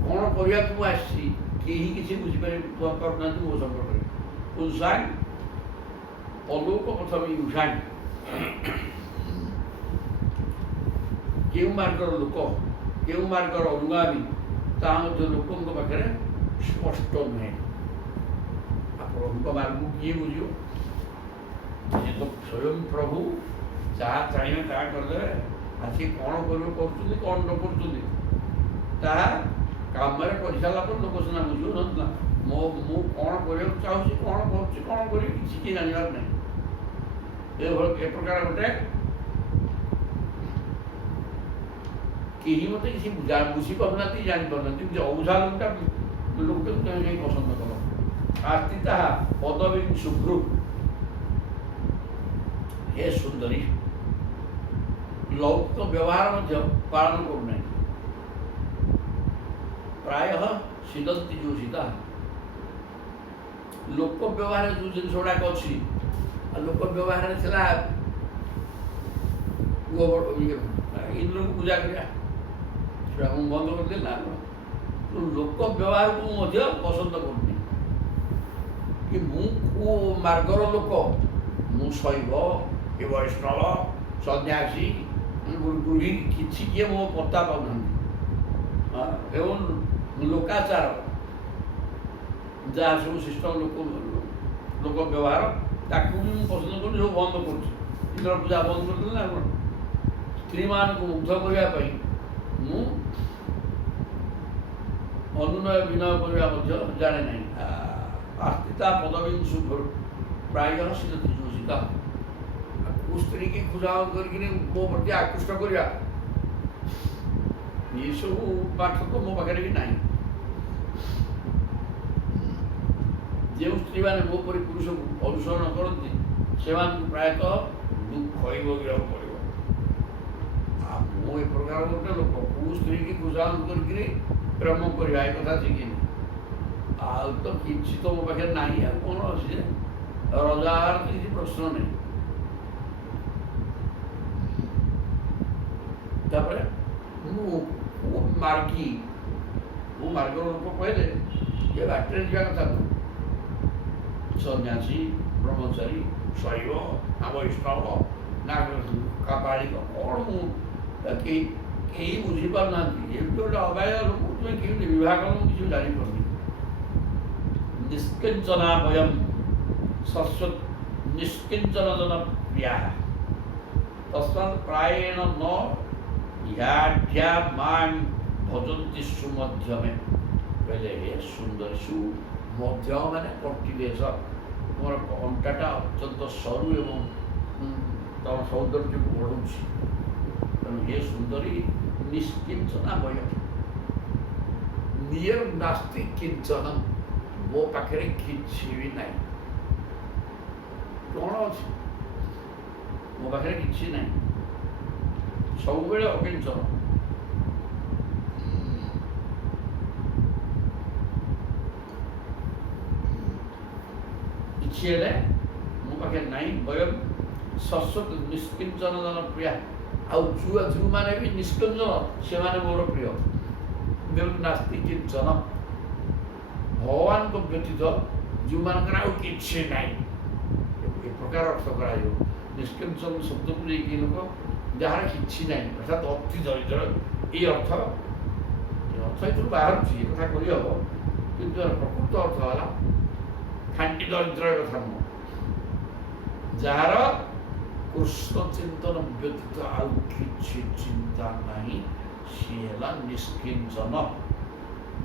କ'ଣ କରିବାକୁ ମୁଁ ଆସିଛି କେହି କିଛି ବୁଝିପାରୁନାହାନ୍ତି ମୋ ସମ୍ପର୍କରେ। ପୁରୁଷାଣି ଅଲୋକ ପ୍ରଥମେ ଉଷାଣି, କେଉଁ ମାର୍ଗର ଲୋକ, କେଉଁ ମାର୍ଗର ଅନୁଗାମୀ ତାହା ମଧ୍ୟ ଲୋକଙ୍କ ପାଖରେ ସ୍ପଷ୍ଟ ନୁହେଁ। ଆପଣଙ୍କ ମାର୍ଗକୁ କିଏ ବୁଝିବ? ସେ ତ ସ୍ୱୟଂ ପ୍ରଭୁ ଯାହା ଚାହିଁବେ ତାହା କରିଦେବେ। ଆସି କ'ଣ କରିବ କରୁଛନ୍ତି, କ'ଣ ନ କରୁଛନ୍ତି ତାହା କାମରେ କରିସାରିଲା ପରେ ଲୋକ ସିନା ବୁଝିବ, ନହେଲେ ନା। ମୁଁ କ'ଣ କରିବାକୁ ଚାହୁଁଛି, କ'ଣ କରୁଛି, କ'ଣ କରିବି କିଛି କିଏ ଜାଣିବାର ନାହିଁ। ଏ ପ୍ରକାର ଗୋଟେ କେହି ମୋତେ କିଛି ବୁଝିପାରୁନାହାନ୍ତି, ଜାଣିପାରୁନାହାନ୍ତି। ଯେ ଅବୁଝା ଲୋକଟା ଲୋକକୁ ତୁମେ କାହିଁ ପସନ୍ଦ କର। ଆସ୍ତି ତାହା ପଦବୀ ଶୁଭ୍ରୁ ହେ ସୁନ୍ଦରୀ, ଲୌକିକ ବ୍ୟବହାର ମଧ୍ୟ ପାଳନ କରୁନାହିଁ। ପ୍ରାୟ ସିଦନ୍ତି ଯେଉଁ ସୀତା, ଲୋକ ବ୍ୟବହାରରେ ଯେଉଁ ଜିନିଷ ଗୁଡ଼ାକ ଅଛି, ଲୋକ ବ୍ୟବହାରରେ ଥିଲା ଇନ୍ଦ୍ରକୁ ପୂଜା କରିବା, ସେଟା ମୁଁ ବନ୍ଦ କରିଦେଲି ନା। ଲୋକ ବ୍ୟବହାରକୁ ମୁଁ ମଧ୍ୟ ପସନ୍ଦ କରୁନି। କି ମୁଁ କେଉଁ ମାର୍ଗର ଲୋକ, ମୁଁ ଶୈବ କି ବୈଷ୍ଣବ ସନ୍ନ୍ୟାସୀ ଗୁରୁଗୃହୀ କିଛି କିଏ ମୋ ପତ୍ତା ପାଉନାହାନ୍ତି। ଏବଂ ଲୋକାଚାର ଯାହା ସବୁ ସିଷ୍ଟମ ଲୋକ ବ୍ୟବହାର, ତାକୁ ବି ମୁଁ ପସନ୍ଦ କରୁଛି, ସବୁ ବନ୍ଦ କରୁଛି। ଇନ୍ଦ୍ର ପୂଜା ବନ୍ଦ କରିଦେଲି ନା। କ'ଣ ସ୍ତ୍ରୀମାନଙ୍କୁ ମୁଗ୍ଧ କରିବା ପାଇଁ ମୁଁ ଅନୁନୟ ବିନୟ କରିବା ମଧ୍ୟ ଜାଣେ ନାହିଁ। ଆସ୍ତିତା ପଦବୀ ପ୍ରାୟ ସିଦ୍ଧି ଯୋଷିତା, କେଉଁ ସ୍ତ୍ରୀକି ଖୋଜାମତ କରିକିରି ମୋ ପ୍ରତି ଆକୃଷ୍ଟ କରିବା, ଏସବୁ ପାଠ ତ ମୋ ପାଖରେ ବି ନାହିଁ। ଯେଉଁ ସ୍ତ୍ରୀମାନେ ମୋ ପରି ପୁରୁଷକୁ ଅନୁସରଣ କରନ୍ତି, ସେମାନଙ୍କୁ ପ୍ରାୟତଃ ଦୁଃଖ ଭୋଗିବାକୁ ପଡ଼ିବ। ଆଉ ମୁଁ ଏ ପ୍ରକାର ଗୋଟେ ଲୋକ, କେଉଁ ସ୍ତ୍ରୀକି ଖୋଜାମତ କରିକିରି ପ୍ରେମ କରିବା, ଏ କଥା ଶିଖିନି। ଆଉ ତ କିଛି ତ ମୋ ପାଖରେ ନାହିଁ। ଆଉ କ'ଣ ଅଛି? ରଜାର ତ କିଛି ପ୍ରଶ୍ନ ନାହିଁ। ତାପରେ ମୁଁ ମାର୍ଗର ଲୋକ କହିଲେ ଏ ବାଟରେ ଯିବା କଥା ନୁହଁ। ସନ୍ନ୍ୟାସୀ, ବ୍ରହ୍ମଚାରୀ, ଶୈବ ନା ବୈଷ୍ଣବ ନା କାପାଳିକ, କ'ଣ ମୁଁ କେହି ବୁଝିପାରୁନାହାନ୍ତି। ଏମିତି ଗୋଟେ ଅବାୟ ଲୋକ ତୁମେ କେମିତି ବିବାହ କଲ, ମୁଁ କିଛି ଜାଣିପାରୁନି। ନିଷ୍କିଞ୍ଚନା ଭୟମ୍ ଶଶ୍ୱତ୍ ନିଷ୍କିଞ୍ଚନ ଜନ ପ୍ରିୟା ତସ୍ମାତ୍ ପ୍ରାୟେଣ ନ ୟାଢ୍ୟା ମାଂ ଭଜନ୍ତି ସୁମଧ୍ୟମେ। କହିଲେ ହେ ସୁନ୍ଦରୀ, ସୁମଧ୍ୟମ ମାନେ କଟିଦେଶ, ତୁମର ଅଣ୍ଟାଟା ଅତ୍ୟନ୍ତ ସରୁ ଏବଂ ତମ ସୌନ୍ଦର୍ଯ୍ୟକୁ ବଢ଼ୁଛି। ତେଣୁ ହେ ସୁନ୍ଦରୀ, ନିଷ୍କିଞ୍ଚନା ଭୟ, ନିୟର ନାସ୍ତି କିଞ୍ଚନ, ମୋ ପାଖରେ କିଛି ବି ନାହିଁ। କ'ଣ ଅଛି? ମୋ ପାଖରେ କିଛି ନାହିଁ, ସବୁବେଳେ ଅକିଞ୍ଚନ। କିଛି ହେଲେ ମୋ ପାଖରେ ନାହିଁ। ବୟମ୍ ଶଶ୍ୱତ୍ ନିଷ୍କିଞ୍ଚନ ଜନ ପ୍ରିୟା, ଆଉ ଯେଉଁମାନେ ବି ନିଷ୍କିଞ୍ଚନ, ସେମାନେ ମୋର ପ୍ରିୟ। ନାସ୍ତି କିଞ୍ଚନ, ଭଗବାନଙ୍କ ବ୍ୟତୀତ ଯେଉଁମାନଙ୍କର ଆଉ କିଛି ନାହିଁ, ଏ ପ୍ରକାର ଅର୍ଥ କରାଯିବ। ନିଷ୍କିଞ୍ଚନ ଶବ୍ଦକୁ ନେଇକି ଲୋକ ଯାହାର କିଛି ନାହିଁ, ଅର୍ଥାତ୍ ଅତି ଦରିଦ୍ର, ଏଇ ଅର୍ଥ ଏଥିରୁ ବାହାରୁଛି। ଏ କଥା କହିହେବ, କିନ୍ତୁ ପ୍ରକୃତ ଅର୍ଥ ହେଲା ଖାଣ୍ଟି ଦରିଦ୍ର କଥା ନୁହଁ। ଯାହାର କୃଷ୍ଣ ଚିନ୍ତନ ବ୍ୟତୀତ ଆଉ କିଛି ଚିନ୍ତା ନାହିଁ, ସିଏ ହେଲା ନିଷ୍କିଞ୍ଚନ।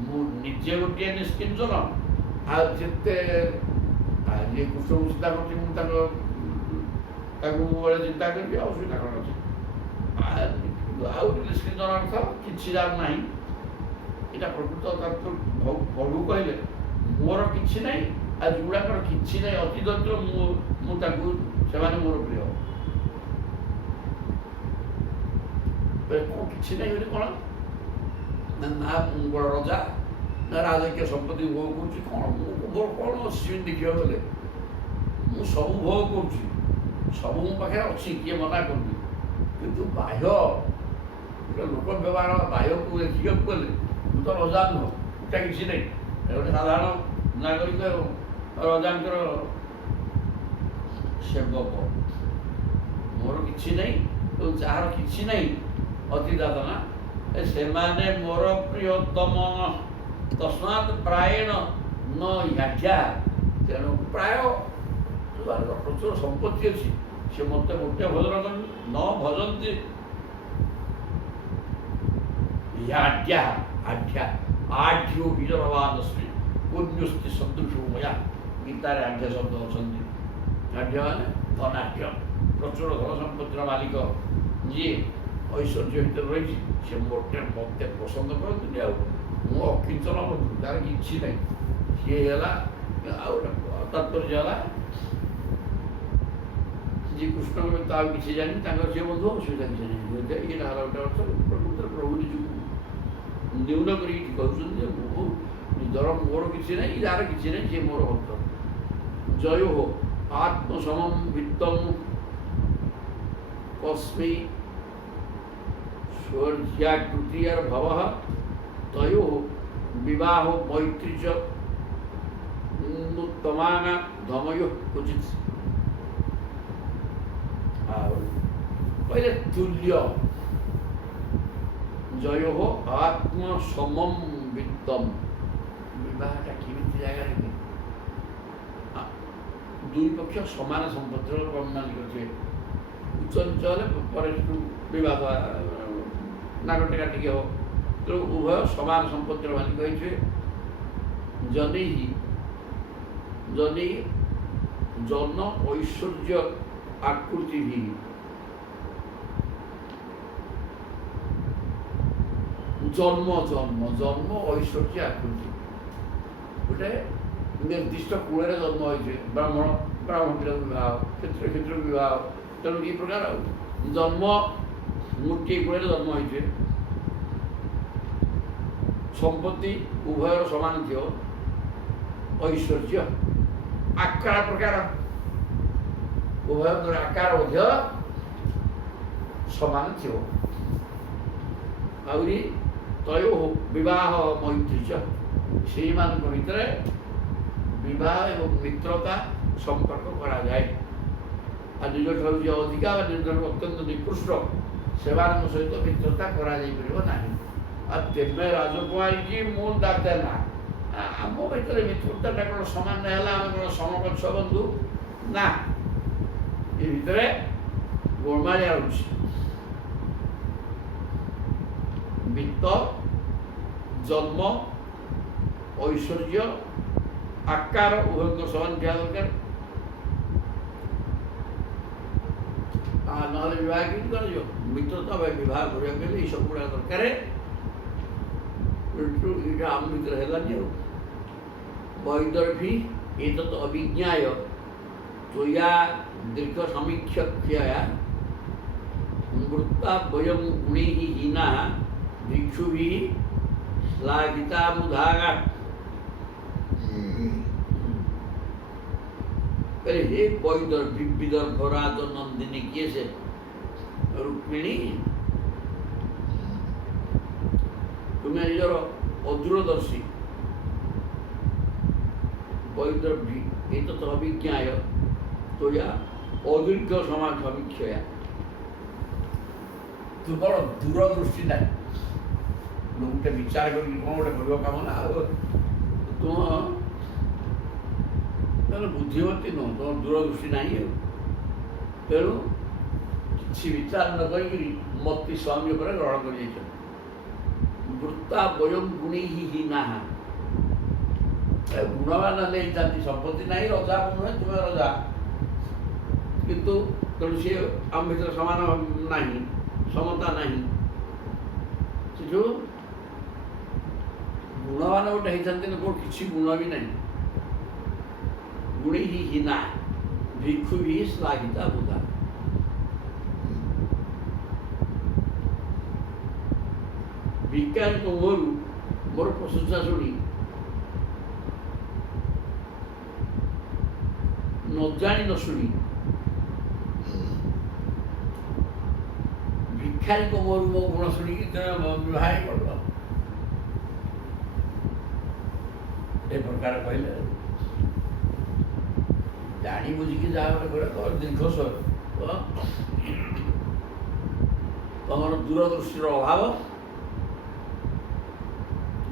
ମୁଁ ନିଜେ ଗୋଟିଏ ନିଷ୍କିଞ୍ଚନ, ଆଉ ଯେତେ ଯିଏ କୃଷ୍ଣକୁ ଚିନ୍ତା କରୁଛି, ମୁଁ ତାକୁ ସବୁବେଳେ ଚିନ୍ତା କରିବି, ଆଉ ସେଇଟା କ'ଣ ଅଛି? ଆଉ ନିଷ୍କିଞ୍ଚନ ଅର୍ଥ କିଛି ଯାହାର ନାହିଁ। ଏଇଟା ପ୍ରକୃତ ପ୍ରଭୁ କହିଲେ ମୋର କିଛି ନାହିଁ, ଆଉ ଯେଉଁଗୁଡ଼ାକର କିଛି ନାହିଁ, ଅତି ଦରିଦ୍ର, ମୁଁ ତାକୁ, ସେମାନେ ମୋର ପ୍ରିୟ। କିଛି ନାହିଁ ବୋଲି କ'ଣ? ନା ମୁଁ ବଡ଼ ରଜା, ନା ରାଜକୀୟ ସମ୍ପତ୍ତି ଭୋଗ କରୁଛି, କ'ଣ ମୋର କ'ଣ ଅଛି ଦେଖିବାକୁ ଗଲେ? ମୁଁ ସବୁ ଭୋଗ କରୁଛି, ସବୁ ମୋ ପାଖରେ ଅଛି, କିଏ ମନା କରୁଛି। କିନ୍ତୁ ବାହ୍ୟ ଲୋକ ବ୍ୟବହାର, ବାହ୍ୟକୁ ଦେଖିବାକୁ ଗଲେ ମୁଁ ତ ରଜା ନୁହଁ, ଏଇଟା କିଛି ନାହିଁ। ଗୋଟେ ସାଧାରଣ ନାଗରିକ ଏବଂ ରଜାଙ୍କର ସେବକ। ମୋର କିଛି ନାହିଁ। ଏବଂ ଯାହାର କିଛି ନାହିଁ, ଅତି ଦାଦନା, ସେମାନେ ମୋର ପ୍ରିୟତମ। ତସ୍ମାତ୍ ପ୍ରାୟେଣ ନ ୟାଢ୍ୟା, ତେଣୁ ପ୍ରାୟ ପ୍ରଚୁର ସମ୍ପତ୍ତି ଅଛି, ସେ ମୋତେ ଗୋଟେ ଭଜନ କରନ୍ତି, ନ ଭଜନ୍ତି ୟାଢ୍ୟା ଆଢ୍ୟା ଆଢ୍ୟୋ ବିଜନବାନ ସ୍ତ୍ରୀ, ପୁଣ୍ୟସ୍ତି ସଦୃଶ ମୟା ଗୀତାରେ ଆଢ୍ୟ ଶବ୍ଦ ଅଛନ୍ତି। ଆଢ୍ୟ ମାନେ ଧନାଢ୍ୟ, ପ୍ରଚୁର ଧନ ସମ୍ପତ୍ତିର ମାଲିକ ଯିଏ ଐଶ୍ୱର୍ଯ୍ୟ ଭିତରେ ରହିଛି, ସେ ମୋତେ ପସନ୍ଦ କରନ୍ତିନି। ଆଉ ମୁଁ ଅକିଞ୍ଚନ ବନ୍ଧୁ, ତାର କିଛି ନାହିଁ। ସିଏ ହେଲା ଆଉ ତାତ୍ପର୍ଯ୍ୟ ହେଲା ଯିଏ କୃଷ୍ଣଙ୍କ ବ୍ୟତୀତ ଆଉ କିଛି ଜାଣିନି, ତାଙ୍କର ସିଏ ବନ୍ଧୁ, ଅସୁବିଧା କିଛି ନାହିଁ। ଏଇଟା ହେଲା ଗୋଟେ ଅର୍ଥ। ପ୍ରକୃତରେ ପ୍ରଭୁ ନିଜକୁ ନ୍ୟୁନ କରିକି କହୁଛନ୍ତି ଯେ ମୁଁ ନିଜର ମୋର କିଛି ନାହିଁ, ଯାହାର କିଛି ନାହିଁ ସିଏ ମୋର ଭକ୍ତ। ଜୟୋ ଆତ୍ମସମଂ ବିତ୍ତଂ କସ୍ମୈ ସ୍ୱର୍ଯ୍ୟାକୃତିର ଭବଃ ତୟୋ ବିବାହ ମୈତ୍ରୀ च ଉତ୍ତମାନା ଧମୟୋ କ୍ୱଚିତ୍। ଆଉ କହିଲେ ତୁଲ୍ୟ ଜୟୋ ଆତ୍ମସମଂ ବିତ୍ତମ୍। ବିବାହଟା କେମିତି ଜାଗାରେ ହୁଏ? ଦୁଇ ପକ୍ଷ ସମାନ ସମ୍ପତ୍ତିର ମାଲିକ ଥିବେ। ଉଚ୍ଚ ନିଚ ହେଲେ ପରେ ବିବାଦ ନାଗଟେକା ଟିକେ ହବ, ତେଣୁ ଉଭୟ ସମାନ ସମ୍ପତ୍ତିର ମାଲିକ ହେଇଥିବେ। ଜନେଇ ଜନ ଐଶ୍ୱର୍ଯ୍ୟ ଆକୃତି ଭି ଜନ୍ମ ଐଶ୍ୱର୍ଯ୍ୟ ଆକୃତି, ଗୋଟେ ନିର୍ଦ୍ଦିଷ୍ଟ କୂଳରେ ଜନ୍ମ ହୋଇଥିବେ। ବ୍ରାହ୍ମଣ ପିଲାକୁ ବିବାହ, କ୍ଷତ୍ରିୟ ବିବାହ, ତେଣୁ ଏ ପ୍ରକାର ଜନ୍ମ ଗୋଟିଏ କୂଳରେ ଜନ୍ମ ହୋଇଥିବେ। ସମ୍ପତ୍ତି ଉଭୟର ସମାନ ଥିବ। ଐଶ୍ୱର୍ଯ୍ୟ ଆକାର ପ୍ରକାର ଉଭୟଙ୍କର ଆକାର ମଧ୍ୟ ସମାନ ଥିବ। ଆହୁରି ତୟୋ ବିବାହ ମୈତ୍ରୀ च, ସେଇମାନଙ୍କ ଭିତରେ ବିବାହ ଏବଂ ମିତ୍ରତା ସମ୍ପର୍କ କରାଯାଏ। ଆଉ ନିଜଠାରୁ ଯିଏ ଅଧିକା ବା ନିଜଠାରୁ ଅତ୍ୟନ୍ତ ନିକୃଷ୍ଟ ସେମାନଙ୍କ ସହିତ ମିତ୍ରତା କରାଯାଇପାରିବ ନାହିଁ। ଆଉ ତେବେ ରାଜକୁମାରୀ ମୁଁ ଦାଦା ନା, ଆମ ଭିତରେ ମିତ୍ରତାଟା କ'ଣ ସମାନ ହେଲା? ଆମେ କ'ଣ ସମକକ୍ଷ ବନ୍ଧୁ? ନା, ଏ ଭିତରେ ଗୋଳମାଳିଆ ରହୁଛି। ବିତ୍ତ, ଜନ୍ମ, ଐଶ୍ୱର୍ଯ୍ୟ, ଆକାର ଉଭୟଙ୍କ ସମାନ ଥିବା ଦରକାର। ନହେଲେ ବିବାହ କେମିତି କରାଯିବ? ମିତ୍ରତା ବା ବିବାହ କରିବାକୁ ହେଲେ ଏଇସବୁ ଗୁଡ଼ାକ ଦରକାର। ଏଇଟା ଆମ ଭିତରେ ହେଲାନି। ଆଉ ବୈଦର୍ଭୀ ଏତତ୍ ଅଭିଜ୍ଞାୟ ତ୍ୱୟା ଦୀର୍ଘ ସମୀକ୍ଷୟା ମୃତା ବୟଂ ଗୁଣୈଃ ହୀନାଃ ଭିକ୍ଷୁଭିଃ ଶ୍ଲାଘିତା ମୁଧାଗା। अरे हे विदर्भ राज नंदिनी, किए से रुक्मिणी तुम्हें निजर अदूरदर्शी वैदर्भी एक तो अभिज्ञाय तो या अदीर्घ समाज समीक्षया, तू बड़ दूरदृष्टि ना लोग गोटे विचार कर गोटे कर कम ना तुम बुद्धिमती नुह, तुम दूरदृष्टि ना। तेणु किसी विचार न कर मती स्वामी पर ग्रहण कर वृत्ता वयम गुणैः हीनाः। गुणवान नहीं संपत्ति नहीं, रजा नुहे तुम्हें रजा, किंतु तेणु सी आम भर समान ना, समता ना। से गुणवान गोटे होती किसी गुण भी नहीं। गुणैः हीना भिक्षुभिः श्लाघिता बुधा। भिक्षारी मुहरु मोर प्रशंसा शुणी न जानी न शुणी, भिक्षारी मुहरु मो गुण शुणी विवाह कर प्रकार कहले जाणी बुझिकी जहाँ गोटे कर दीर्घ तुम दूरदृष्टि अभाव,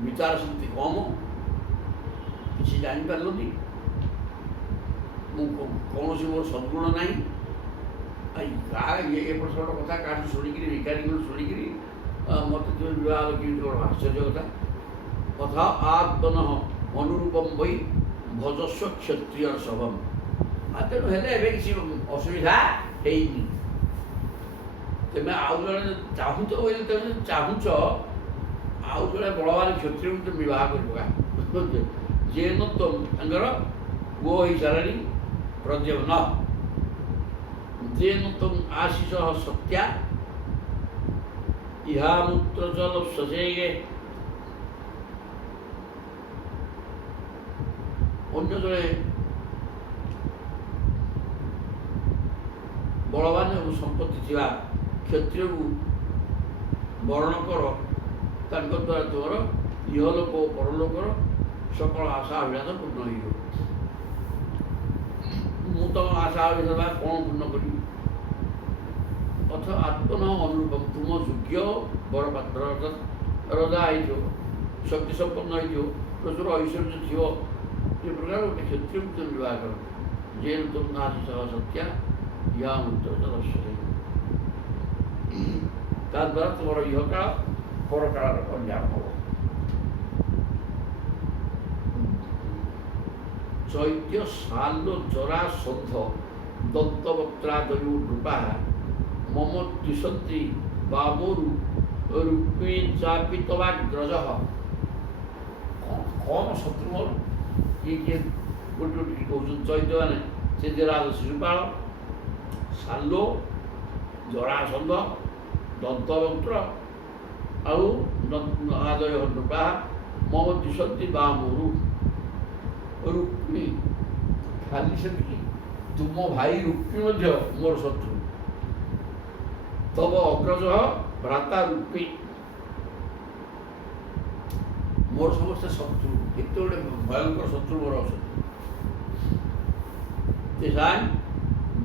विचार शक्ति कम, किसी जापारे कौन सी मोर सद्गुण ना। ये प्रश्न कथा क्या शुणिक भिखारी शुणिक मत तुम विवाह कि आश्चर्य कथा कथा आत्मन ଅନୁରୂପମ ବହି ଭଜସ୍ୱ କ୍ଷତ୍ରିୟ ସଭମ। ଆଉ ତେଣୁ ହେଲେ ଏବେ କିଛି ଅସୁବିଧା ହେଇନି। ତମେ ଆଉ ଜଣେ ଚାହୁଁଛ ବୋଲି ତମେ ଚାହୁଁଛ ଆଉ ଜଣେ ବଳବାନ କ୍ଷତ୍ରିୟକୁ ତମେ ବିବାହ କରିପକା। ଯିଏ ନ ତାଙ୍କର ପୁଅ ହେଇସାରିଲାଣି ପ୍ରଦ୍ୟୁମ୍ନ, ଯିଏ ନ ଆଶିଷ ସତ୍ୟା ଇହା ମୂତ୍ର ଜଳ ସଜେଇଏ। ଅନ୍ୟ ଜଣେ ବଳବାନ ଏବଂ ସମ୍ପତ୍ତି ଥିବା କ୍ଷତ୍ରିୟକୁ ବରଣ କର, ତାଙ୍କ ଦ୍ୱାରା ତୁମର ଇହଲୋକ ଓ ପରଲୋକର ସକଳ ଆଶା ଅଭିଳାଷ ପୂର୍ଣ୍ଣ ହେଇଯିବ। ମୁଁ ତମ ଆଶା ଅଭିଳାଷ କ'ଣ ପୂର୍ଣ୍ଣ କରିବି? ଅଥ ଆତ୍ମନ ଅନୁରୂପମ, ତୁମ ଯୋଗ୍ୟ ବରପାତ୍ର ରଜା ହେଇଥିବ, ଶକ୍ତି ସମ୍ପନ୍ନ ହେଇଥିବ, ପ୍ରଚୁର ଐଶ୍ୱର୍ଯ୍ୟ ଥିବ, ଏ ପ୍ରକାର ଗୋଟେ କ୍ଷତ୍ରିୟକୁ ତୁମେ ବିବାହ କର। ଯେ ତୁମ ଆଶିଷ ସତ୍ୟା ଇହା ମୂତ୍ର ଜଳସ୍ୱ, ତାଦ୍ୱାରା ତୁମର ଇହକାଳ ପରକାଳର କଲ୍ୟାଣ ହେବ। ଚୈତ୍ୟ ଶାଲ ଜରା ସନ୍ଧ ଦନ୍ତବକ୍ତ୍ରାଦୟୁ ନୃପା ମମ ଦ୍ୱିଷନ୍ତି ବାମରୁ ରୁକ୍ମିଣୀ ଚାପି ତବାଗ୍ରଜ। କ'ଣ ଶତ୍ରୁ ମୋର? କିଏ କିଏ ଗୋଟେ ଗୋଟେ କହୁଛନ୍ତି ଚୈତ୍ୟ ମାନେ ସେ ରାଜ ଶିଶୁପାଳ, ଶାଲ, ଜରାସନ୍ଧ, ଦନ୍ତବକ୍ତ୍ର ଆଉ ଆଦୟ ନୃପା ମମ ଦ୍ୱିଷନ୍ତି ବାମରୁ ରୁକ୍ମୀ। ଖାଲି ସେତିକି, ତୁମ ଭାଇ ରୁକ୍ମୀ ମଧ୍ୟ ମୋର ଶତ୍ରୁ। ତବ ଅଗ୍ରଜ ଭ୍ରାତା ରୁକ୍ମୀ, ମୋର ସମସ୍ତେ ଶତ୍ରୁ। ଏତେ ଗୋଟେ ଭୟଙ୍କର ଶତ୍ରୁ ମୋର ଅଛନ୍ତି। ତେଷାଂ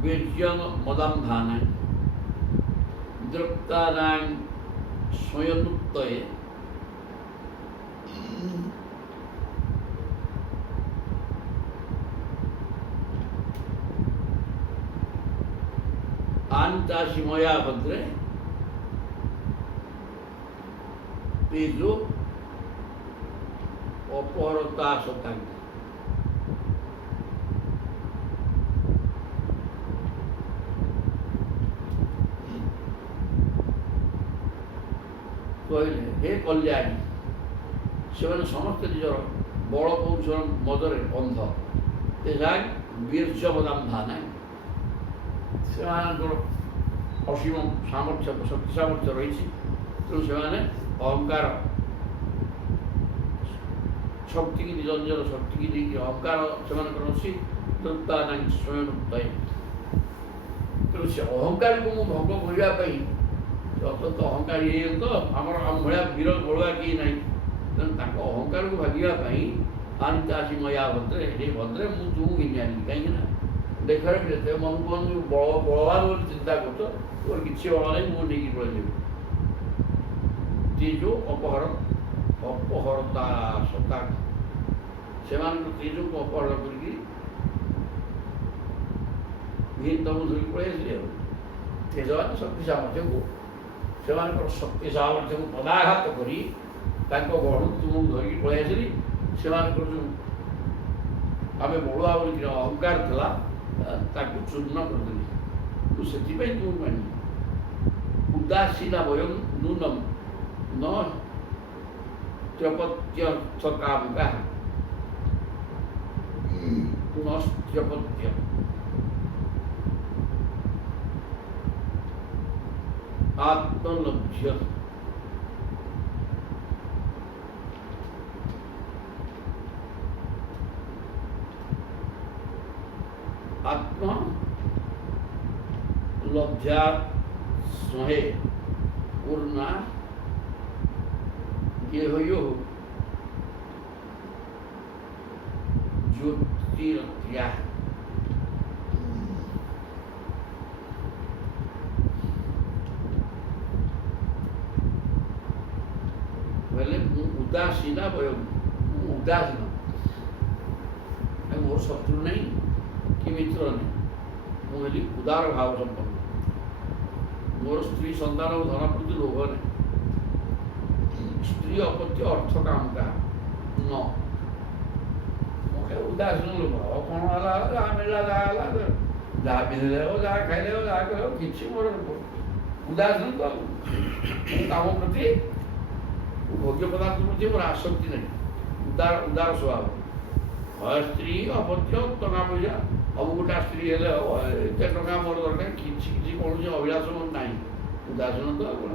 ବୀର୍ଯ୍ୟଂ ମଦାମ୍ଭାନାଂ ଦ୍ରକ୍ତାନାଂ ସ୍ୱୟନୁକ୍ତୟେ आनतासी मया भद्रे तेजो अपहरता शतांग। कहले हे कल्याणी, से समस्त निजर बल पौरुष मदरे अंध। तेजांग वीर्य मदाम्भाना, से असीम सामर्थ्य शक्ति सामर्थ्य रही। तेणु से अहंकार शक्ति की निज निजर शक्ति की देखिए अहंकार से स्वयं मुक्त। तेणु से अहंकार को मुझे भंग करने अत्यंत अहंकारी तो आम भाया वीर बलुआ कहीं ना। तेणु अहंकार को भागवाई आनित आसी मया भद्रे, हे भद्रे मुझे तुमको घिनी आनी कहीं देखा मन को बलवान बोली चिंता कर तोर किसी बल नहीं, मुझे नहीं पड़े तेजो अपहरता सता से तेजो को अपहरण करके तुमको धरिक पड़े तेज शक्ति सामर्थ्य को से शक्ति सामर्थ्य को पदाघात कर गढ़ तुमको धरिक पड़े से जो आम बलुआ बोल अहंकार था ताकू चूर्ण करदेली। तू से तू मानी उदासीना वयम नूनम न त्रपत्यर्थ कामुका नस्त्यपत्य। आत्मलभ्य आत्मा लब्ध्या स्महे पूर्णा गेहयो ज्योतिरक्रिया। बोले उदासीना वयम, उदासीन मोर शत्रु नहीं कि मित्र नहीं, मुझे उदार भाव संपन्न। मोर स्त्री संतान और धन प्रति लोभ नहीं। स्त्री अपत्य अर्थ काम का न ଉଦାସୀନ ଲୋକ ଆଉ କ'ଣ ହେଲା ଯାହା ମିଳିଲା ଯାହା ହେଲା ଯାହା ପିନ୍ଧିଲେ ହବ ଯାହା ଖାଇଲେ ହବ ଯାହା କଲେ କିଛି ମୋର ଉଦାସୀନ ତ ମୁଁ କାମ ପ୍ରତି ଭୋଗ୍ୟ ପଦାର୍ଥ ପ୍ରତି ମୋର ଆସକ୍ତି ନାହିଁ, ଉଦାର ସ୍ୱଭାବ। ହଁ ସ୍ତ୍ରୀ ଅପତ୍ୟ ଟଙ୍କା ପଇସା ସବୁ ଗୋଟା ସ୍ତ୍ରୀ ହେଲେ ହବ, ଏତେ ଟଙ୍କା ମୋର ଦରକାର କିଛି କିଛି କୌଣସି ଅଭିଳାଷ ମୋର ନାହିଁ, ଉଦାସୀନ ତ ଆଉ କ'ଣ।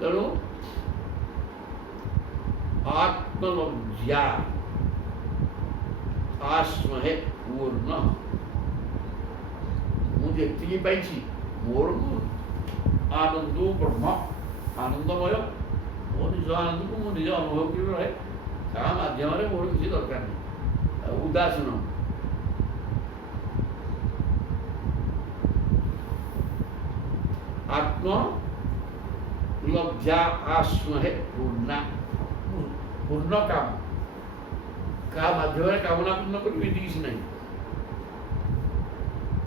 ତେଣୁ ଆତ୍ମଲଜ୍ଜା ଆସ୍ମହେ ପୂର୍ଣ୍ଣ। ମୁଁ ଯେତିକି ପାଇଛି ମୋର ଆନନ୍ଦ ବ୍ରହ୍ମ ଆନନ୍ଦମୟ, ମୋ ନିଜ ଆନନ୍ଦକୁ ମୁଁ ନିଜେ ଅନୁଭବ କରି ରହେ, କାହା ମାଧ୍ୟମରେ ମୋର କିଛି ଦରକାର ନାହିଁ। ଉଦାସୀନ ଆତ୍ମଲବ୍ଧ୍ୟା ଆସ୍ମହେ ପୂର୍ଣ୍ଣା, ପୂର୍ଣ୍ଣ କାମ, କାହା ମାଧ୍ୟମରେ କାମନା ପୂର୍ଣ୍ଣ କରିବି ଏଠି କିଛି ନାହିଁ।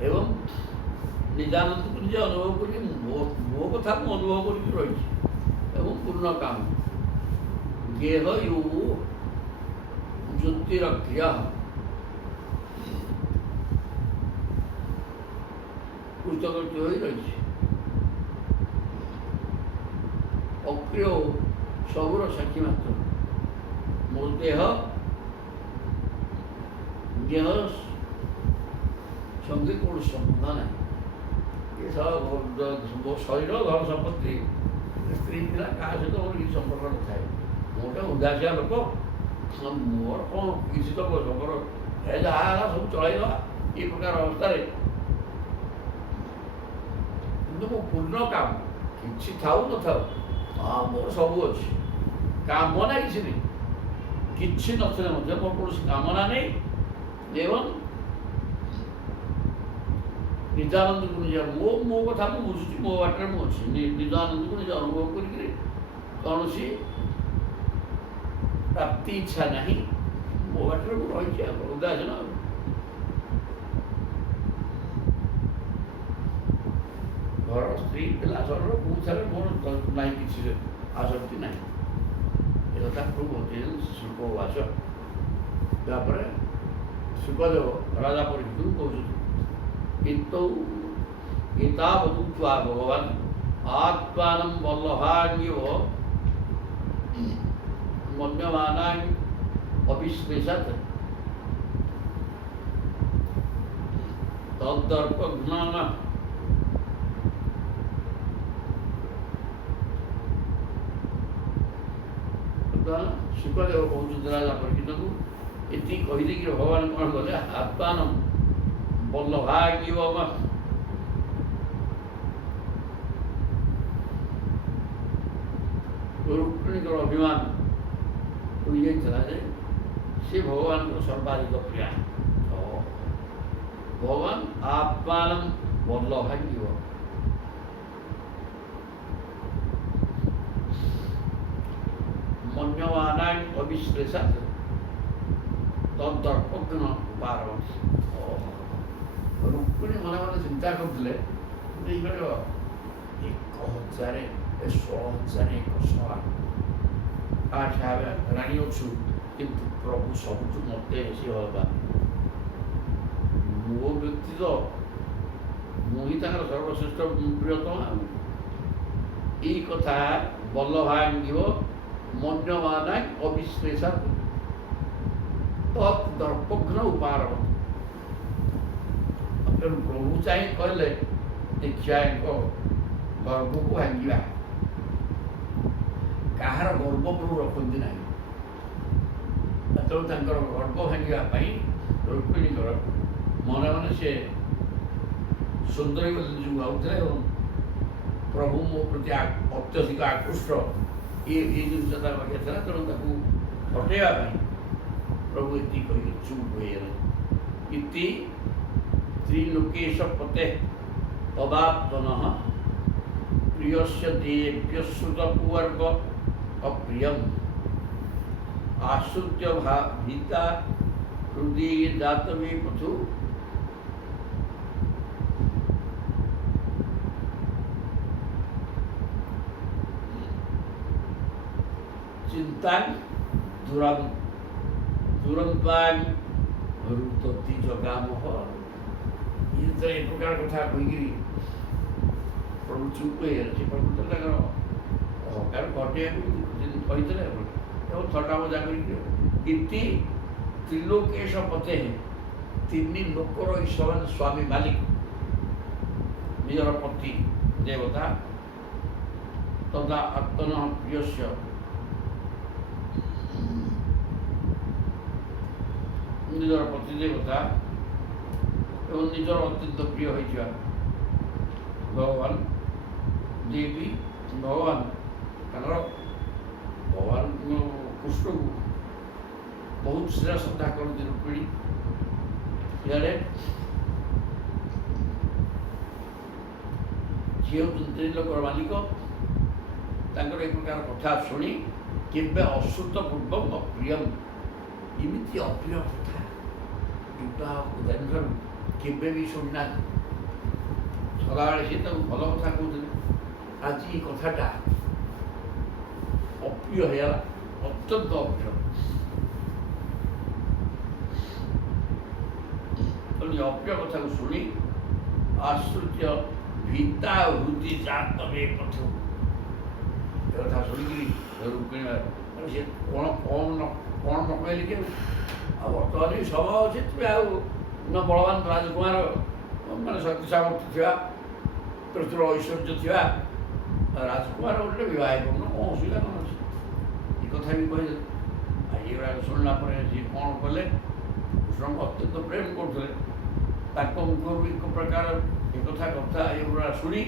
ଏବଂ ନିଜାନନ୍ଦକୁ ନିଜେ ଅନୁଭବ କରି ମୋ କଥା ମୁଁ ଅନୁଭବ କରିକି ରହିଛି ଏବଂ ପୂର୍ଣ୍ଣ କାମ। ଗେହ ୟୁ ଜ୍ୟୋତିରକ୍ରିୟ କୃତକୃତ୍ୟ ହୋଇ ରହିଛି। ଅକ୍ରିୟ ସବୁର ସାକ୍ଷୀ ମାତ୍ର। ମୋ ଦେହ ସଙ୍ଗେ କୌଣସି ସମ୍ବନ୍ଧ ନାହିଁ। ମୋ ଶରୀର ଧନ ସମ୍ପତ୍ତି ସ୍ତ୍ରୀ ପିଲା କାହା ସହିତ ମୋର କିଛି ସମ୍ପର୍କ ନଥାଏ। ମୁଁ ଗୋଟେ ଉଦାସିଆ ଲୋକ, ମୋର କ'ଣ କିଛି ତ ସମ୍ପର୍କ, ଏ ଯାହା ହେଲା ସବୁ ଚଳାଇଦେବା ଏ ପ୍ରକାର ଅବସ୍ଥାରେ। କିନ୍ତୁ ମୋ ପୂର୍ଣ୍ଣ କାମ କିଛି ଥାଉ ନଥାଉ, ହଁ ମୋର ସବୁ ଅଛି, କାମନା କିଛି ନାହିଁ। କିଛି ନଥିଲେ ମଧ୍ୟ ମୋର କୌଣସି କାମନା ନାହିଁ। ଏବଂ ନିଜାନନ୍ଦକୁ ନିଜେ ମୋ କଥା ମୁଁ ବୁଝୁଛି, ମୋ ବାଟରେ ମୁଁ ଅଛି, ନିଜାନନ୍ଦକୁ ନିଜେ ଅନୁଭବ କରିକିରି କୌଣସି ପ୍ରାପ୍ତି ଇଚ୍ଛା ନାହିଁ, ମୋ ବାଟରେ ମୁଁ ରହିଛି। ଆଉ ଉଦାସୀନ ଘର ସ୍ତ୍ରୀ ପିଲା ଶରୀର କୋଉଥିରେ ମୋର ନାହିଁ, କିଛି ଆସକ୍ତି ନାହିଁ। ଏ କଥା ପ୍ରଭୁ ଶୁକବାଚ। ତାପରେ ଶୁକଦେବ ରାଜା ପରୀକ୍ଷିତଙ୍କୁ କହୁଛନ୍ତି, ଏତାବଦୁକ୍ତ୍ୱା ଭଗବାନ୍ ଆତ୍ମାनं ବଲ୍ଲଭାନ୍ୟେବ ମନ୍ୟମାନାନ୍ ଅବିଶ୍ଲେଷାତ୍ ତଦର୍ପଘ୍ନଃ ଶୁକଦେବ କହୁଛନ୍ତି ରାଜା ପରୀକ୍ଷିତଙ୍କୁ। ଏତିକି କହିଦେଇକି ଭଗବାନ କ'ଣ କଲେ, ଆତ୍ମାनं ବଲ୍ଲଭାନ୍ୟେବ ରୁକ୍ମିଣୀଙ୍କର ଅଭିମାନ ହୋଇଯାଇଥିଲା ଯେ ସେ ଭଗବାନଙ୍କର ସର୍ବାଧିକ ପ୍ରିୟା। ଭଗବାନ ଆତ୍ମାनं ବଲ୍ଲଭାନ୍ୟେବ ମନ୍ୟମାନାନ୍ ଅବିଶ୍ଲେଷାତ୍ ତଦର୍ପଘ୍ନ ଉପାରବନ୍ତି। ରୁକ୍ମିଣୀ ମନେ ମନେ ଚିନ୍ତା କରୁଥିଲେ, ଏକ 16,100 ରାଣୀ ଅଛୁ, କିନ୍ତୁ ପ୍ରଭୁ ସବୁଠୁ ମୋତେ ବେଶୀ ଭଲ ପାଆନ୍ତି। ମୋ ବ୍ୟତୀତ ମୁଁ ହିଁ ତାଙ୍କର ସର୍ବଶ୍ରେଷ୍ଠ ପ୍ରିୟତମା। ଏଇ କଥା ବଲ୍ଲଭାନ୍ୟେବ ମନ୍ୟମାନାନ୍ ଅବିଶ୍ଲେଷାତ୍ ତଦର୍ପଘ୍ନ ଉପାରବନ୍ତି। ତେଣୁ ପ୍ରଭୁ ଚାହିଁ କହିଲେ, ଦେଖିବା ୟାଙ୍କ ଗର୍ଭକୁ ଭାଙ୍ଗିବା। କାହାର ଗର୍ବ ପ୍ରଭୁ ରଖନ୍ତି ନାହିଁ। ତେଣୁ ତାଙ୍କର ଗର୍ବ ଭାଙ୍ଗିବା ପାଇଁ ରୁକ୍ମିଣୀଙ୍କର ମନେ ମନେ ସେ ସୁନ୍ଦରୀ ବୋଲି ନିଜକୁ ଭାବୁଥିଲେ ଏବଂ ପ୍ରଭୁ ମୋ ପ୍ରତି ଅତ୍ୟଧିକ ଆକୃଷ୍ଟ ଏ ଜିନିଷ ତା ପାଖରେ ଥିଲା। ତେଣୁ ତାକୁ ହଟେଇବା ପାଇଁ ପ୍ରଭୁ ଏତିକି କହିକି ଚୁପ୍ ହୋଇଗଲେ। ଇତି ତ୍ରିଲୋକେଶ ପତେ ଅବାପ୍ତନଃ ପ୍ରିୟସ୍ୟ ଦେବ୍ୟ ଶ୍ରୁତ କୁବର୍ଗ ଅପ୍ରିୟମ୍ ଆଶ୍ରୁତ୍ୟ ଭୀତା ହୃଦି ଦାତମେ ପଥୁ ଚିନ୍ତାଂ ଦୁରନ୍ତାଂ ରୁଦତି ଜଗାମହ ଇଏ ତ ଏ ପ୍ରକାର କଥା କହିକିରି ପ୍ରଭୁ ଚୁପ୍ ହେଇଗଲେ। ସେ ପ୍ରଭୁ ତ ତାଙ୍କର ଅହଙ୍କାର ଘଟେଇବାକୁ କହିଥିଲେ ଏବଂ ଥଟ୍ଟା ମଜା କରିକି ଇତି ତ୍ରିଲୋକେଶ ପତେ ତିନି ଲୋକର ଈଶ୍ୱର ସ୍ୱାମୀ ମାଲିକ ନିଜର ପତି ଦେବତା ତଥା ଆତ୍ମନ ପ୍ରିୟସ୍ୟ ନିଜର ପତି ଦେବତା ଏବଂ ନିଜର ଅତ୍ୟନ୍ତ ପ୍ରିୟ ହୋଇଥିବା ଭଗବାନ ଦେବୀ ଭଗବାନ ତାଙ୍କର ଭଗବାନ କୃଷ୍ଣକୁ ବହୁତ ସ୍ନେହ ଶ୍ରଦ୍ଧା କରନ୍ତି ରୁକ୍ମିଣୀ। ଇଆଡ଼େ ଝିଅ ହେଉଛନ୍ତି ଲୋକର ମାଲିକ। ତାଙ୍କର ଏ ପ୍ରକାର କଥା ଶୁଣି କେବେ ଅଶ୍ରୁତ ପୂର୍ବକ ଅପ୍ରିୟମ ଏମିତି ଅପ୍ରିୟ କଥା ବିବାହ ଦିନଠାରୁ କେବେ ବି ଶୁଣିନାହାନ୍ତି। ସଦାବେଳେ ସେ ତାଙ୍କୁ ଭଲ କଥା କହୁଥିଲେ। ଆଜି ଏ କଥାଟା ଅପ୍ରିୟ ହେଇଗଲା, ଅତ୍ୟନ୍ତ ଅପ୍ରିୟ। ଅପ୍ରିୟ କଥାକୁ ଶୁଣି ଆଶ୍ଚର୍ଯ୍ୟ ଭିତା ହୃଦି ଜାତ ବେ ପଥ ଏ କଥା ଶୁଣିକିରି ରୁକ୍ମିଣୀ ସେ କ'ଣ ନ କହିଲେ କି ଆଉ ବର୍ତ୍ତମାନ ବି ସମୟ ଅଛି, ତୁମେ ଆଉ ନ ବଳବାନ ରାଜକୁମାର ମାନେ ଶକ୍ତି ସାମର୍ଥ୍ୟ ଥିବା ପ୍ରଚୁର ଐଶ୍ୱର୍ଯ୍ୟ ଥିବା ରାଜକୁମାର ଗୋଟେ ବିବାହ କରୁନ, କ'ଣ ଅସୁବିଧା କ'ଣ ଅଛି? ଏ କଥା ବି କହିଲେ। ଆଉ ଏଗୁଡ଼ାକ ଶୁଣିଲା ପରେ ସିଏ କ'ଣ କଲେ, କୃଷ୍ଣଙ୍କୁ ଅତ୍ୟନ୍ତ ପ୍ରେମ କରୁଥିଲେ। ତାଙ୍କ ମୁଖରୁ ଏକ ପ୍ରକାର କଥା ଏଗୁଡ଼ା ଶୁଣି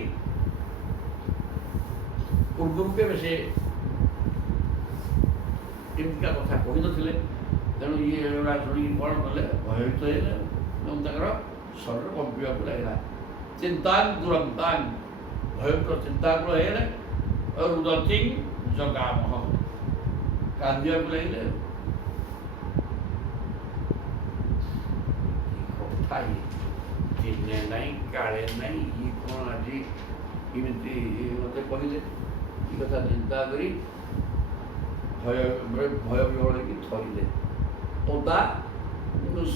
ପୂର୍ବରୁ କେବେ ସେ ଏମିତିକା କଥା କହିନଥିଲେ। ତେଣୁ ଇଏ ଏଗୁଡ଼ା ଶୁଣିକି କ'ଣ କଲେ, ଭୟଭୀତ ହେଲେ ଏବଂ ତାଙ୍କର ଶରୀର କମ୍ପିବାକୁ ଲାଗିଲା। ଚିନ୍ତାନ୍ ଦୁରନ୍ତାନ୍ ଭୟଙ୍କର ଚିନ୍ତାକୁଳ ହେଇଗଲେ। ରୁଦତି ଜଗାମହ କାନ୍ଦିବାକୁ ଲାଗିଲେ। କଥା ଦିନେ ନାହିଁ କାଳେ ନାହିଁ, ଇଏ କ'ଣ ଆଜି ଏମିତି ମୋତେ କହିଲେ। ଏ କଥା ଚିନ୍ତା କରି ଭୟ ବିହଳ ହେଇକି ଥରିଲେ। ତଦା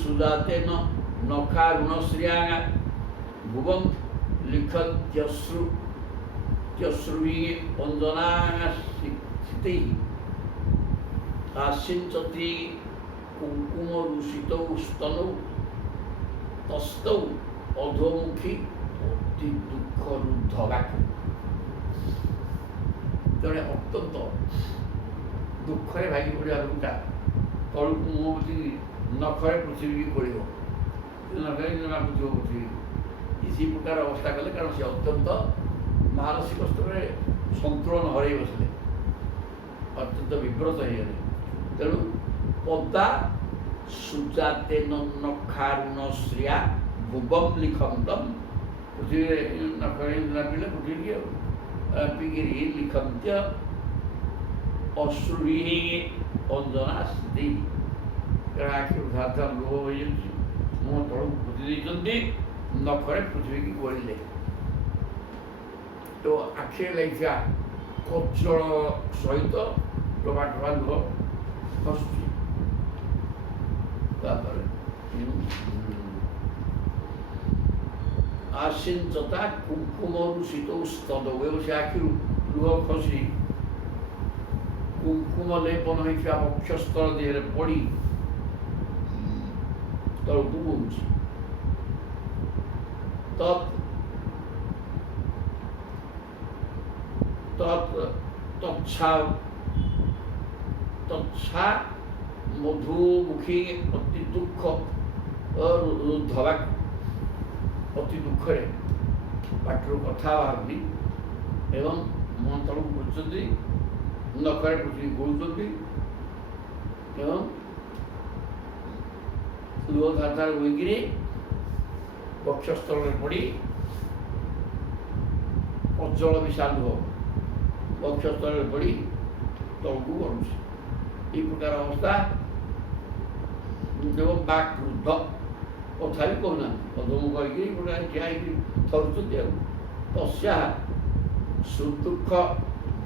ସୁଜାତେ ନଖା ଋଣଶ୍ରିୟା ଭୁବଂ ଲିଖତ୍ୟଶ୍ରୁଭି ଅଞ୍ଜନାଶିତୈ ଆଶିଞ୍ଚତି କୁଙ୍କୁମ ଋଷିତୌ ସ୍ତନୌ ତସ୍ତୌ ଅଧୋମୁଖୀ ଅତି ଦୁଃଖରୁଦ୍ଧଗାକୁ। ଜଣେ ଅତ୍ୟନ୍ତ ଦୁଃଖରେ ଭାଗି ପଡ଼ିବା ଲୋକଟା ତଳକୁ ମୁହଁ ପୋତିକି ନଖରେ ପୃଥିବୀକି ପଡ଼ିବ, ନଖରେ ଜଣା ପୋତିବ ପୃଥିବୀ। ସେହି ପ୍ରକାର ଅବସ୍ଥା କଲେ, କାରଣ ସେ ଅତ୍ୟନ୍ତ ମାନସିକ ସ୍ତରରେ ସନ୍ତୁଳନ ହରାଇ ବସିଲେ, ଅତ୍ୟନ୍ତ ବିବ୍ରତ ହେଇଗଲେ। ତେଣୁ ପଦା ସୁଜାତେ ନଖାରୁଣଶ୍ରିୟା ଭୁବଂ ଲିଖନ୍ତମ୍ ପୃଥିବୀରେ ନଖରେ ପିଲେ ପୃଥିବୀକି ପିକିରି ଲିଖନ୍ତ୍ୟ ଅଶ୍ରୁଭି ଅଞ୍ଜନାଶିତୈ ଆଖିରୁ ଧାର ଧାର ଲୁହ ହୋଇଯାଉଛି, ମୁହଁ ତଳକୁ ପୋତି ଦେଇଛନ୍ତି, ନଖରେ ପୃଥିବୀକି ଗୋଳିଲେ। ତ ଆଖିରେ ଲାଗିଥିବା କଜ୍ଜଳ ସହିତ ଟୋପା ଟୋପା ଲୁହ ଖସୁଛି। ତାପରେ ଆଶିଞ୍ଚତା କୁଙ୍କୁମରୁ ଶୀତୌ ସ୍ତନୌ ସେ ଆଖିରୁ ଲୁହ ଖସି କୁଙ୍କୁମ ଲେପନ ହୋଇଥିବା ବକ୍ଷସ୍ଥଳ ଦେହରେ ପଡ଼ି ତଳକୁ ବୋହୁଛି। ତଚ୍ଛା ମଧୁମୁଖୀ ଅତି ଦୁଃଖ ରୁଦ୍ଧଗାକୁ ଅତି ଦୁଃଖରେ ପାଟିରୁ କଥା ବାହାରୁନି ଏବଂ ମୁହଁ ତଳକୁ ବୁଝୁଛନ୍ତି, ନଖରେ ପୃଥିବୀ ଗୋଳୁଛନ୍ତି ଏବଂ ଲୁହ ଧାର ଧାର ହୋଇକିରି ବକ୍ଷସ୍ଥଳରେ ପଡ଼ି ଅଜଳ ମିଶା ଲୁହ ବକ୍ଷସ୍ଥଳରେ ପଡ଼ି ତଳକୁ ଗଡ଼ୁଛି। এই প্রকার অবস্থা এবং বাক ক্রুদ্ধ কথা ବି କହୁନାହାନ୍ତି, ଅଧମୁଖ ହେଇକି ଗୋଟେ ଠିଆ ହେଇକି ଥରୁଛନ୍ତି। ଆଉ ତସ୍ୟା ସୁଦୁଃଖ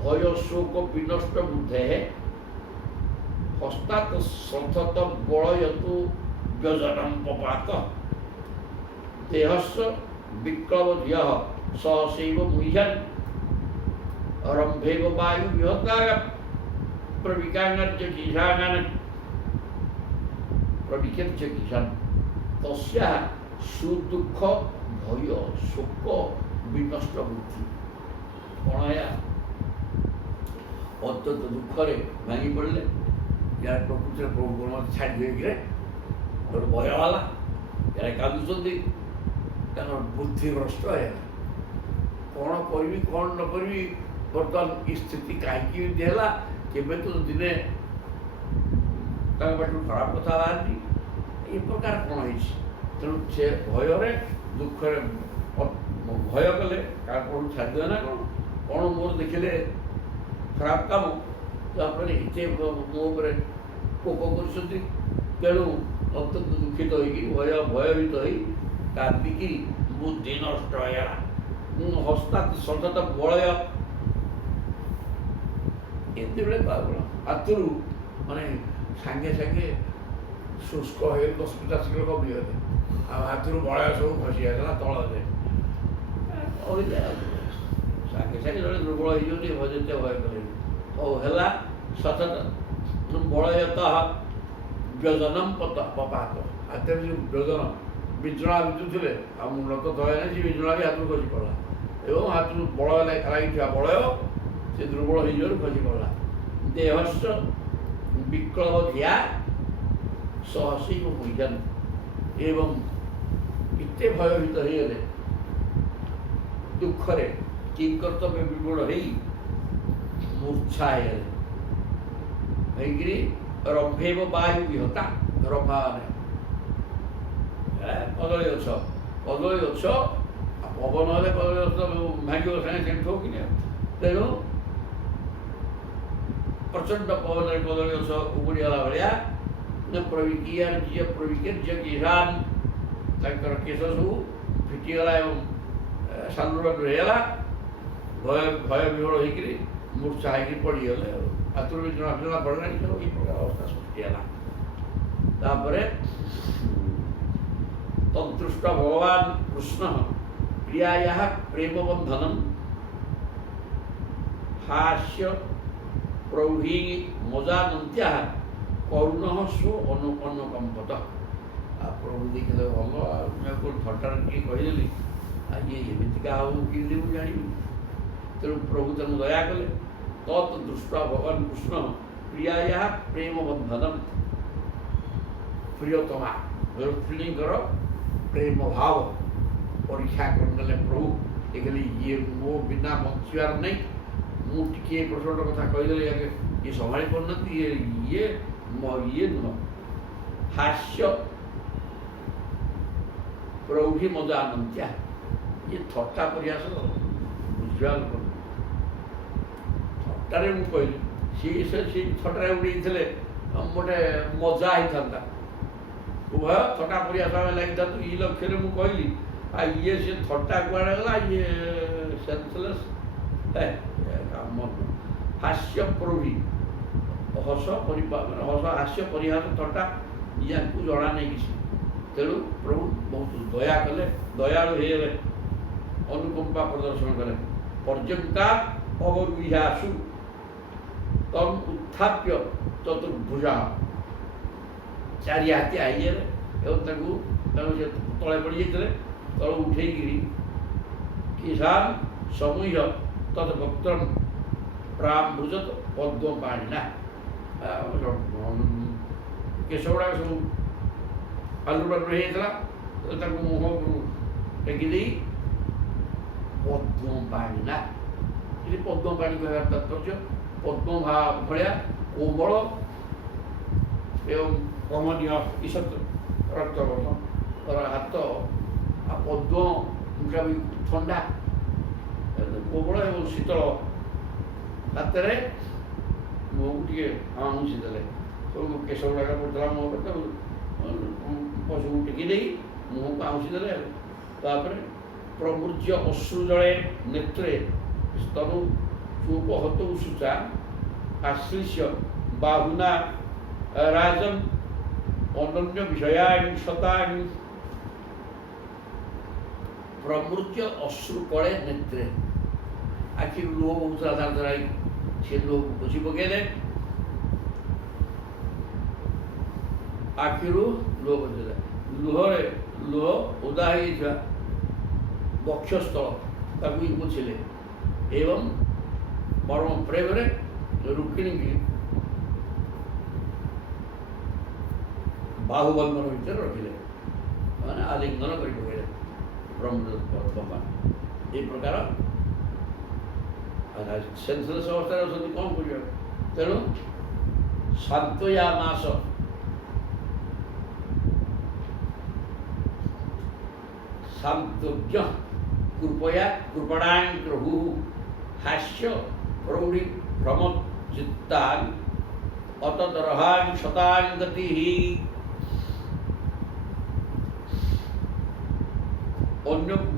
ଭୟ ଶୋକ ବିନଷ୍ଟ ବୁଦ୍ଧେ ହସ୍ତାତ୍ ସଥତ ବଳୟତୁ व्यजनं पपात देहस्य विक्लवधियः सहसैव मुह्यन् रम्भेव वायु विहताय प्रविकाङ्गर्जकीशाङ्गन् प्रविकेर्जकीशान् तस्याः सुदुःख भय शोक विनष्ट बुद्धि कणया अत्यंत दुखरे भांगी पड़े यार प्रकृति प्रभु मत छाड़ दिए गोटे भय वाला यार कादुंट बुद्धि भ्रष्ट है कौन करी कौन न करी बर्तमान स्थिति कहीं दिला केवे तो दिने पाटू खराब कथा बाहरी ये प्रकार कौन है तेणु से भय दुखरे भय कले कौन छाड़दे ना कौन कौन मोर देखिले खराब काम जाफल एते मो कोप कर तेणु अत्यंत दुखित हो भयभीत हो कांदिकी बुद्धि नष्ट होगा हस्ता सतत बलय एत हाथर माने सांगे सांगे शुष्क हो 10-50 किलो कमिगले हाथर बलय सब खसी आसला तल सांगे सांगे जो दुर्बल हो भजते भय करें हौ है सतत बलयत व्यजनम पपात हाथ में जो व्यजन विजणा विचुले आ मुंड तो धोए ना विजणा भी हाथ में खसी पड़ा एवं हाथ बल लगी बलय से दुर्बल हो खसी पड़ा देहस्थ विक्लव धिया सहसी मुह्यन एवं इतने भयभीत हो दुखरे किंकर्तव्य विगुण हो मूर्छा होगी रंभेव वायु विहता रंभा कदली गछ पवन हेल्ले कदली गछ भांग सागे से ठोक तेणु प्रचंड पवन कदली गछ उबुड़ीगला भाया प्रविकेर्य किसान केश सब फिटिगला सालुर रहीगला भय विहल होकर मूर्छा होकर पड़गले हाथ में जमा पड़ना सब ये प्रकार अवस्था सृष्टिगला तदृष्ट भगवान कृष्ण प्रियायाः प्रेम बंधनम हास्य प्रौढ़ी मजानंत्या करुण स्व अनुकंपत प्रभु देखिए भंग मैं को थटार किए कहीदेली ये एमतीका हो कि जानी तेणु प्रभु तेणु दया कले तदृष्टा भगवान कृष्ण प्रियायाः प्रेम बंधनम प्रियतमा स्त्रीकर प्रेम भाव परीक्षा करने प्रभु देखिए ये मो बिना बचार नहीं मुझे प्रचंड कथा कहीदेली ये संभाली पारना ये नुह हास्य प्रौढ़ी मजा आनंत्या ये थट्टा प्रयास बुझा थट्टारे मुझे कहली सी थट्टारे उड़ी गोटे मजा होता उभय थट्टा प्रयास लगी था ये लक्ष्य मुझे कहली आ ये से थट्टा कुआड़े गला ये सेंसलेस है काम हास्य प्रौढ़ी हस हस हास्य परिहास थट्टा या जना नहीं किसी तेणु प्रभु बहुत दया कले दयालु होगले अनुकंपा प्रदर्शन कले पर्यंता अवरुह्यासु तम उत्थाप्य चतुर्भुजा चारि हाथी आइए तले पड़ जाते तल उठेकरी किसान समूह तदभक्त प्राभुजत पद्म पाणिना केश गुड़ा सब आलू बालू होता मुह टेकिदे पद्म पाणिना ये पद्म पाणी कह तात्पर्य पद्म भाया कोमल एवं कमनीय ईशत रक्तवर्ण तर हाथ आ पद्म मुखा भी ठंडा कोमल एवं शीतल हाथ में मुँह टे आँसी दे सब केश गुड़ाक पड़ता मुँह पशु टेकिदे मुँह को आँसी दे प्रमुज्य अश्रुजले नेत्रे स्तनु चूप हतौ शुचा आश्लिष्य बाहुना राजन ଅନନ୍ୟ ବିଷୟାଣି ଶତାଣି ପ୍ରମୃତ୍ୟ ଅଶ୍ରୁ କଳେ ନେତ୍ରେ। ଆଖିରୁ ଲୁହ ବହୁଥିଲା ଧାର ଧରାଇ, ସେ ଲୁହକୁ ପୋଛି ପକେଇଲେ, ଆଖିରୁ ଲୁହ ପୋଛିଲା, ଲୁହ ଓଦା ହେଇଯାଇଥିବା ବକ୍ଷସ୍ଥଳ ତାକୁ ହିଁ ପୋଛିଲେ ଏବଂ ପରମ ପ୍ରେମରେ ରୁକ୍ମିଣୀକି ବାହୁବନ୍ଧନ ଭିତରେ ରଖିଲେ, ମାନେ ଆଲିଙ୍ଗନ କରି ପକେଇଲେ ଭଗବାନ। এই ପ୍ରକାର ସେନ୍ସଲେସ୍ ଅବସ୍ଥାରେ ଅଛନ୍ତି, କ'ଣ କରିବ? ତେଣୁ ସାନ୍ତ୍ୱୟାମାସ, ସାନ୍ତ୍ୱଜ୍ଞ କୃପୟା କୃପଣାଂ ପ୍ରଭୁ ହାସ୍ୟ ପ୍ରୌଢ଼ି ଭ୍ରମଚିତ୍ତାଂ ଅତଦରହାଂ ଶତାଂ ଗତିଃ। ଅନ୍ୟକୁ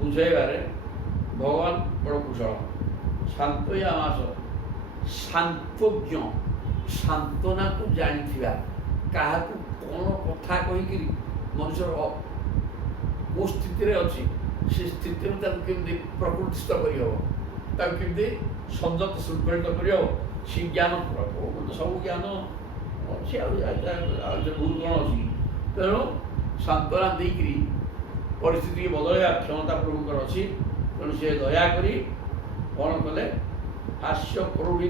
ବୁଝାଇବାରେ ଭଗବାନ ବଡ଼ କୁଶଳ। ସାନ୍ତ୍ୱୟାମାସ, ସାନ୍ତ୍ୱଜ୍ଞ, ସାନ୍ତ୍ୱନାକୁ ଜାଣିଥିବା, କାହାକୁ କ'ଣ କଥା କହିକିରି ମଣିଷର କେଉଁ ସ୍ଥିତିରେ ଅଛି ସେ ସ୍ଥିତିରୁ ତାକୁ କେମିତି ପ୍ରକୃତିସ୍ଥ କରିହେବ, ତାକୁ କେମିତି ସଂଯତ ଶୃଙ୍ଖଳିତ କରିହେବ, ସେ ଜ୍ଞାନ ସବୁ ଜ୍ଞାନ ଅଛି, ଆଉ ଭୁଲ କ'ଣ ଅଛି? ତେଣୁ ସାନ୍ତ୍ୱନା ଦେଇକିରି ପରିସ୍ଥିତିକି ବଦଳାଇବା କ୍ଷମତା ପ୍ରଭୁଙ୍କର ଅଛି। ତେଣୁ ସେ ଦୟାକରି କ'ଣ କଲେ? ହାସ୍ୟ ପ୍ରୌଢ଼ି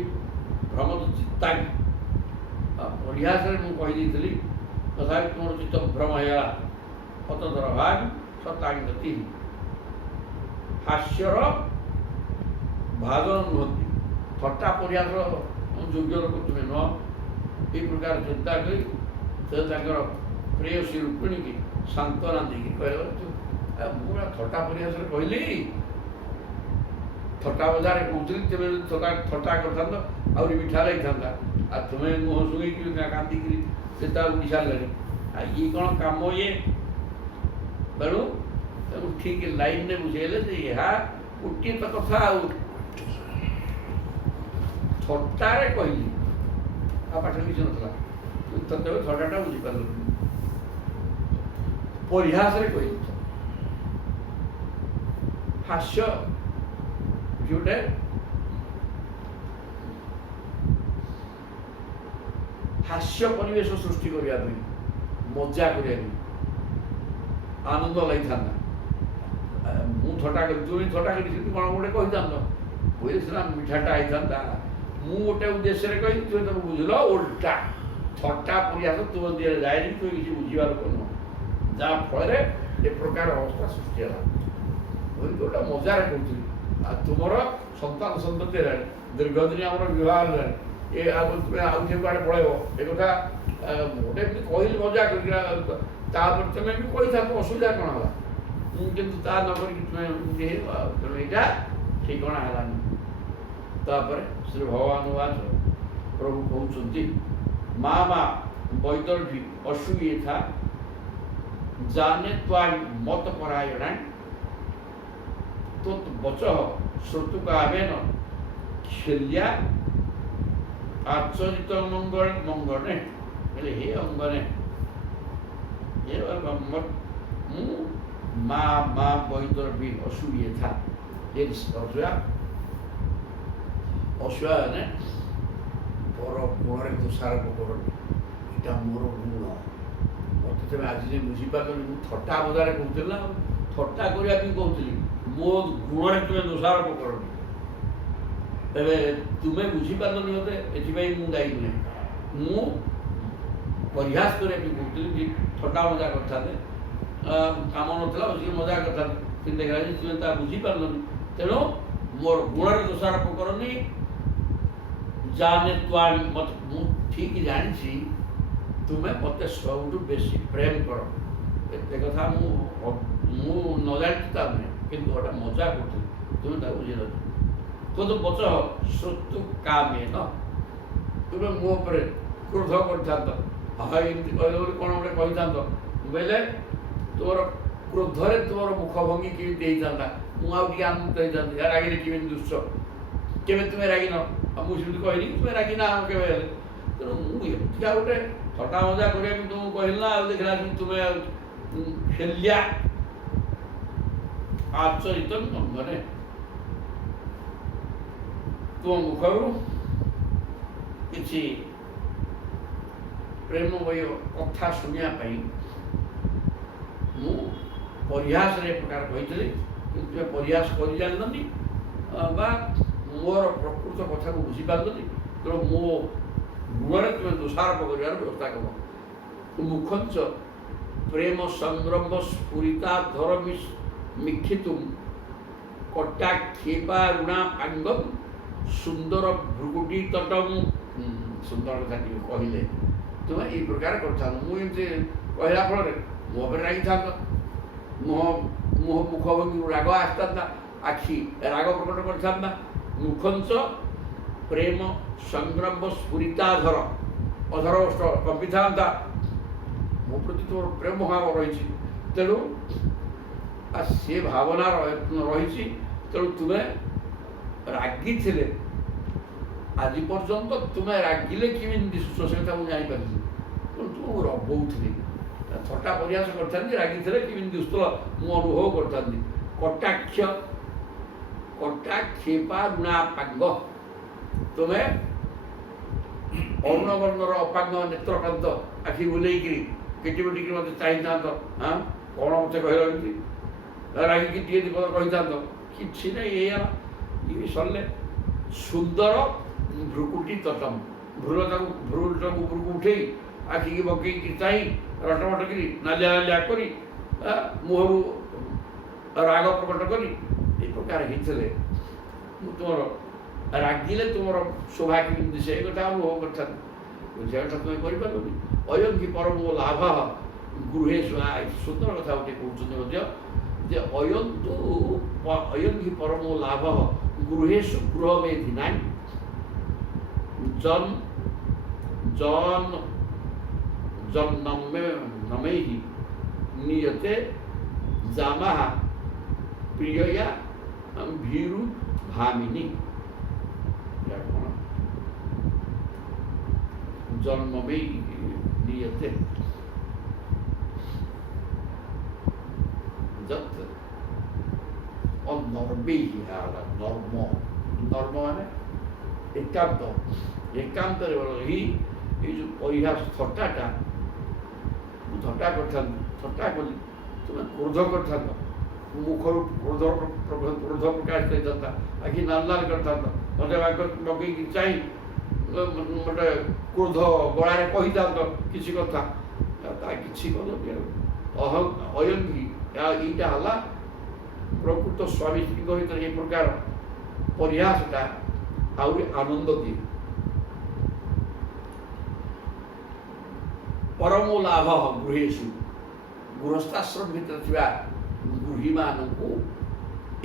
ଭ୍ରମଦ ଚିତ୍ତାଂ, ପରିହାସରେ ମୁଁ କହିଦେଇଥିଲି, ତଥାପି ତୁମର ଚିତ୍ତ ଭ୍ରମ ହେଇଗଲା। ଅତଦରହାଂ ଶତାଂ ଗତିଃ। ହାସ୍ୟର ଭାଜନ ନୁହନ୍ତି, ଥଟ୍ଟା ପରିହାସର ଯୋଗ୍ୟ ଲୋକ ତୁମେ ନୁହଁ। ଏହି ପ୍ରକାର ଚିନ୍ତା କରି ସେ ତାଙ୍କର ପ୍ରେୟସୀ ରୁକ୍ମିଣୀକି ସାନ୍ତ୍ୱନା ଦେଇକି କହିଲେ, ମୁଁ ଥଟ୍ଟା ପରିହାସରେ କହିଲି, ଥଟ୍ଟା ବଜାରରେ କହୁଥିଲି, ତୁମେ ଯଦି ଥଟ୍ଟା କରିଥାନ୍ତ ଆହୁରି ମିଠା ଲାଗିଥାନ୍ତା, ଆଉ ତୁମେ ମୁହଁ ଶୁଣେଇକିରି କାନ୍ଦିକିରି ସେ ତା ଉଡ଼ି ସାରିଲାଣି, ଆଉ ଇଏ କ'ଣ କାମ ଇଏ? ତେଣୁ ଠିକ୍ ଲାଇନ୍ରେ ବୁଝେଇଲେ ଯେ ଏହା ଗୋଟିଏ ତ କଥା, ଆଉ ଥଟ୍ଟାରେ କହିଲି, ଆଉ ପାଠ କିଛି ନଥିଲା, ତଥାପି ଥଟ୍ଟାଟା ବୁଝିପାରିଲୁ, ପରିହାସରେ କହିଲି। ହାସ୍ୟ ଯେଉଁଟା ହାସ୍ୟ ପରିବେଶ ସୃଷ୍ଟି କରିବା ପାଇଁ, ମଜା କରିବା ପାଇଁ, ଆନନ୍ଦ ଲାଗିଥାନ୍ତା। ମୁଁ ଥଟ୍ଟା କରି, ତୁମେ ଥଟ୍ଟା କରି ସେମିତି କ'ଣ ଗୋଟେ କହିଥାନ୍ତ, କହିଲେ ସିନା ମିଠାଟା ହେଇଥାନ୍ତା। ମୁଁ ଗୋଟେ ଉଦ୍ଦେଶ୍ୟରେ କହିଲି, ତୁମେ ତାକୁ ବୁଝିଲ ଓଲଟା। ଥଟ୍ଟା ପରିହାସ ତୁମ ଦିହରେ ଯାଏନି, ତୁମେ କିଛି ବୁଝିବା ଲୋକ ନୁହଁ, ଯାହାଫଳରେ ଏ ପ୍ରକାର ଅବସ୍ଥା ସୃଷ୍ଟି ହେଲା। ଗୋଟେ ମଜାରେ କହୁଥିଲି, ଆଉ ତୁମର ସନ୍ତାନ ସନ୍ତତି ହେଲାଣି, ଦୀର୍ଘଦିନ ଆମର ବିବାହ ହେଲାଣି, ଏ ତୁମେ ଆଉ ଯେ କୁଆଡ଼େ ପଳେଇବ, ଏ କଥା ଗୋଟେ ଏମିତି କହିଲି ମଜା କରିକିନା, ତାପରେ ତୁମେ ବି କହିଥାନ୍ତ, ଅସୁବିଧା କ'ଣ ହେଲା? କିନ୍ତୁ ତା ନ କରିକି ତୁମେ ଏମିତି ହେଇବ, ଆଉ ତେଣୁ ଏଇଟା ଠିକଣା ହେଲାନି। ତାପରେ ଶ୍ରୀ ଭଗବାନ ବାଚ ପ୍ରଭୁ କହୁଛନ୍ତି, ମା ବୈଦର୍ଭୀ ଅସୁବିଧା ଜାନେ ତ୍ୱାଂ ମତ ପରାୟଣା ତୋତ୍ ବଚଃ ଶ୍ରୋତୁକାମେନ କ୍ଷେଲ୍ୟା ଆଚରିତ ମଙ୍ଗନେ। ହେଲେ ହେ ଅଙ୍ଗନେ, ମୁଁ ମା ବୈଦର୍ଭୀ ଅସୁବିଧା, ଅସୁବିଧା ମାନେ ପର ଗୁଣରେ ଦୋଷାରୋପ କରନି, ଏଇଟା ମୋର ଗୁଣ। ମୋତେ ତେବେ ଆଜି ଯେ ବୁଝିପାରିଲନି, ମୁଁ ଥଟ୍ଟା ବଜାରେ କହୁଥିଲି ନା, ଥଟ୍ଟା କରିବା ପାଇଁ କହୁଥିଲି, ମୋ ଗୁଣରେ ତୁମେ ଦୋଷାରୋପ କରନି। ତେବେ ତୁମେ ବୁଝିପାରିଲନି ମୋତେ, ଏଥିପାଇଁ ମୁଁ ଦାୟୀ ନୁହେଁ। ମୁଁ ପରିହାସ କରିବା ପାଇଁ କହୁଥିଲି ଯେ ଥଟ୍ଟା ମଜା କରିଥାନ୍ତେ, କାମ ନଥିଲା ବସିକି ମଜା କରିଥାନ୍ତେ, କିନ୍ତୁ ଦେଖିଲା ଯେ ତୁମେ ତା ବୁଝିପାରିଲନି। ତେଣୁ ମୋର ଗୁଣରେ ଦୋଷାରୋପ କରନି। ଜାନେ ତ୍ୱାଂ ମତ, ମୁଁ ଠିକ୍ ଜାଣିଛି ତୁମେ ମୋତେ ସବୁଠୁ ବେଶୀ ପ୍ରେମ କର। ଏତେ କଥା ମୁଁ ନ ଜାଣିଛି ତା ନୁହେଁ, କିନ୍ତୁ ଗୋଟେ ମଜା କରୁଥିଲି, ତୁମେ ତାକୁ ବୁଝିଲନି। ତୋ ବଚଃ ଶ୍ରୋତୁକାମେନ, ତୁମେ ମୋ ଉପରେ କ୍ରୋଧ କରିଥାନ୍ତ, ହଁ ଏମିତି କହିଲ ବୋଲି କ'ଣ ଗୋଟେ କହିଥାନ୍ତ, ବୋଇଲେ ତୁମର କ୍ରୋଧରେ ତୁମର ମୁଖ ଭଙ୍ଗି କେମିତି ହେଇଥାନ୍ତା, ମୁଁ ଆଉ ଟିକେ ଆନନ୍ଦିତ ହେଇଥାନ୍ତି। ରାଗିଲେ କେମିତି ଦୁଷ୍ଟ, କେବେ ତୁମେ ରାଗିନ, ଆଉ ମୁଁ ସେମିତି କହିଲି ତୁମେ ରାଗିନା କେବେ ହେଲେ। ତେଣୁ ମୁଁ ଏମିତିକା ଗୋଟେ ଥଟ୍ଟା ମଜା କରିବାକୁ ତୁମକୁ କହିଲି ନା, ଆଉ ଦେଖିଲା ତୁମେ ଖେଳିଆ ଆଚରିତ ମନରେ ତୁମ ମୁଖରୁ କିଛି ପ୍ରେମମୟ କଥା ଶୁଣିବା ପାଇଁ ମୁଁ ପରିହାସରେ ଏ ପ୍ରକାର କହିଥିଲି, କିନ୍ତୁ ତୁମେ ପରିହାସ କରି ଜାଣିଲନି ବା ମୋର ପ୍ରକୃତ କଥାକୁ ବୁଝିପାରିଲନି, ତେଣୁ ମୋ ଗୁଣରେ ତୁମେ ଦୋଷାରୋପ କରିବାର ବ୍ୟବସ୍ଥା କର। ମୁଖଞ୍ଚ ପ୍ରେମ ସଂଗ୍ରମ ସ୍ଫୁରିତା ଧର ମିକ୍ଷିତୁମ କଟାକ୍ଷେପା ଋଣା ପାଙ୍ଗମ ସୁନ୍ଦର ଭୃଗୁଟି ତଟମ। ସୁନ୍ଦର କଥା ଟିକେ କହିଲେ ତୁମେ ଏଇ ପ୍ରକାର କରିଥାନ୍ତ। ମୁଁ ଏମିତି କହିଲା ଫଳରେ ମୋ ଉପରେ ରାଗିଥାନ୍ତ, ମୁଖ ଭଙ୍ଗୀରୁ ରାଗ ଆସିଥାନ୍ତା, ଆଖି ରାଗ ପ୍ରକଟ କରିଥାନ୍ତା। ମୁଖଞ୍ଚ ପ୍ରେମ ସଂଗ୍ରମ ସ୍ଫୁରିତାଧର, ଅଧର କମ୍ପିଥାନ୍ତା। ମୋ ପ୍ରତି ତୋର ପ୍ରେମ ଭାବ ରହିଛି, ତେଣୁ ସେ ଭାବନା ରହିଛି, ତେଣୁ ତୁମେ ରାଗିଥିଲେ ଆଜି ପର୍ଯ୍ୟନ୍ତ ତୁମେ ରାଗିଲେ କେମିତି ଦିଶୁଛ ସେ କଥା ମୁଁ ଜାଣିପାରିଲି, ତେଣୁ ତୁମକୁ ରବଉଥିଲି, ଥଟ୍ଟା ପରିହାସ କରିଥାନ୍ତି, ରାଗିଥିଲେ କେମିତି ଦିଶୁଥିଲ ମୁଁ ଅନୁଭବ କରିଥାନ୍ତି। କଟାକ୍ଷେପା ଋଣା ପାଙ୍ଗ, ତୁମେ ଅରୁଣ ବର୍ଣ୍ଣର ଅପାଙ୍ଗ ନେତ୍ରକାନ୍ତ ଆଖି ବୁଲେଇକିରି କେଟିବେଟିକି ମୋତେ ଚାହିଁଥାନ୍ତ। କ'ଣ ମୋତେ କହିଲ ଏମିତି ରାଗିକି ଟିକେ ଦିପଦ କହିଥାନ୍ତ, କିଛି ନାହିଁ, ଏଇଆ ଇଏ ସରିଲେ। ସୁନ୍ଦର ଭ୍ରୁକୁଟି ତଟମ, ଭ୍ରୁଟାକୁ ଉପରକୁ ଉଠେଇ ଆଖିକି ପକେଇକି ଚାହିଁ ରଟମଟ କରି ନାଲିଆ ନାଲିଆ କରି ମୁହଁରୁ ରାଗ ପ୍ରକଟ କରି ଏ ପ୍ରକାର ହେଇଥିଲେ ମୁଁ ତୁମର ରାଗିଲେ ତୁମର ଶୋଭା କେମିତି ସେ କଥା ଅନୁଭବ କରିଥାନ୍ତି। ସେ କଥା ତୁମେ କରିପାରିବନି। ଅୟଙ୍ଗି ପରମ ଲାଭ ଗୃହେ ସୁନ୍ଦର କଥା ଗୋଟେ କହୁଛନ୍ତି ମଧ୍ୟ ଯେ ଅୟଙ୍ଗି ପରମ ଲାଭ ଗୃହେଷୁ ଗୃହ ମେଧି ନାହିଁ ନମୈହି ନିୟତେ ଜାମାଃ ପ୍ରିୟୟା ଭୀରୁ ଭାମିନୀ। ଜନ୍ମମେ ନିୟତେ ଯତ୍ ଅନର୍ମୈହି, ନର୍ମ ମାନେ ଏକାନ୍ତ, ଏକାନ୍ତରେ ଏଇ ଯେଉଁ ପରିହାସ ଥଟ୍ଟାଟା ମୁଁ ଥଟ୍ଟା କରିଥାନ୍ତି, ଥଟ୍ଟା କଲି ତୁମେ କ୍ରୋଧ କରିଥାନ୍ତ, ମୁଖରୁ କ୍ରୋଧ ପ୍ରକାଶ କରିଥାନ୍ତା, ଆଖି ନାଲ ନାଲ କରିଥାନ୍ତ, ମୋତେ ଲଗେଇକି ଚାହିଁ ଗୋଟେ କ୍ରୋଧ ଗଳାରେ କହିଥାନ୍ତ କିଛି କଥା, ତା କିଛି କଲନି। ଅୟଙ୍ଗି ଏଇଟା ହେଲା ପ୍ରକୃତ ସ୍ୱାମୀ ସ୍ତ୍ରୀଙ୍କ ଭିତରେ ଏ ପ୍ରକାର ପରିହାସଟା ଆହୁରି ଆନନ୍ଦ ଦିଏ। ପରମ ଲାଭ ଗୃହେଷୁ, ଗୃହସ୍ଥାଶ୍ରମ ଭିତରେ ଥିବା ଗୃହୀମାନଙ୍କୁ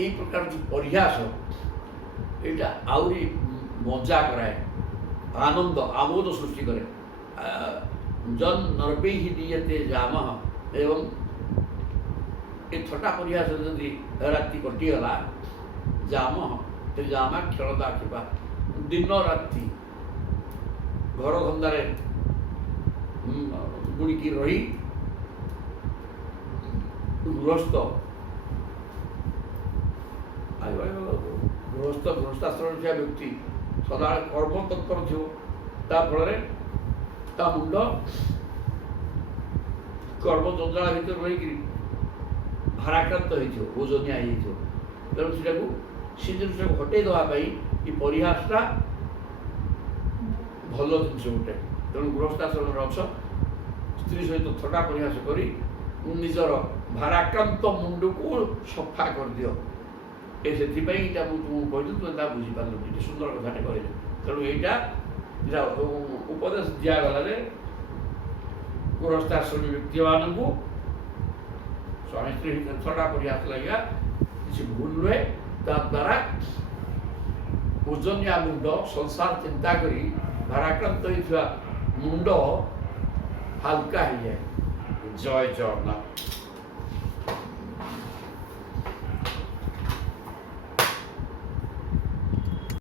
ଏଇ ପ୍ରକାର ଯେଉଁ ପରିହାସ ଏଇଟା ଆହୁରି ମଜା କରାଏ, ଆନନ୍ଦ ଆମୋଦ ସୃଷ୍ଟି କରେ। ନର୍ମୈହି ନିୟତେ ଜାମଃ, ଏବଂ ଏ ଥଟ୍ଟା ପରିହାସ ଯଦି ରାତି କଟିଗଲା ଜାମଃ, ସେ ଜାମା ଖେଳଦା ଥିବା ଦିନ ରାତି ଘର ଧନ୍ଦାରେ ବୁଣିକି ରହି ଗୃହସ୍ଥାଶ୍ରମରେ ଥିବା ବ୍ୟକ୍ତି ସଦାବେଳେ କର୍ମ ତତ୍ପର ଥିବ, ତା ଫଳରେ ତା ମୁଣ୍ଡ କର୍ମ ଜଞ୍ଜାଳ ଭିତରେ ରହିକିରି ଭାରାକ୍ରାନ୍ତ ହେଇଥିବ, ଓଜନିଆ ହେଇଯାଇଥିବ। ତେଣୁ ସେଟାକୁ ସେ ଜିନିଷକୁ ହଟେଇ ଦେବା ପାଇଁ ଏ ପରିହାସଟା ଭଲ ଜିନିଷ ଗୋଟେ। ତେଣୁ ଗୃହସ୍ଥାଶ୍ରମରେ ଅଛ, ସ୍ତ୍ରୀ ସହିତ ଥଟ୍ଟା ପରିହାସ କରି ନିଜର ଭାରାକ୍ରାନ୍ତ ମୁଣ୍ଡକୁ ସଫା କରିଦିଅ। ସେଥିପାଇଁ ଏଇଟା ମୁଁ ତୁମକୁ କହିଲି, ତୁମେ ତା ବୁଝିପାରିଲନି, ଏଠି ସୁନ୍ଦର କଥାଟେ କହିଲେ। ତେଣୁ ଏଇଟା ଉପଦେଶ ଦିଆଗଲା ଯେ ଗୃହସ୍ଥାଶ୍ରମୀ ବ୍ୟକ୍ତିମାନଙ୍କୁ ସ୍ୱାମୀ ସ୍ତ୍ରୀ ଭିତରେ ଥଟ୍ଟା ପରିହାସ ଲାଗିବା କିଛି ଭୁଲ ନୁହେଁ। ତାଦ୍ୱାରା ଓଜନିଆ ମୁଣ୍ଡ, ସଂସାର ଚିନ୍ତା କରି ଭାରାକ୍ରାନ୍ତ ହେଇଥିବା ମୁଣ୍ଡ ହାଲକା ହେଇଯାଏ। ଜୟ ଜଗନ୍ନାଥ।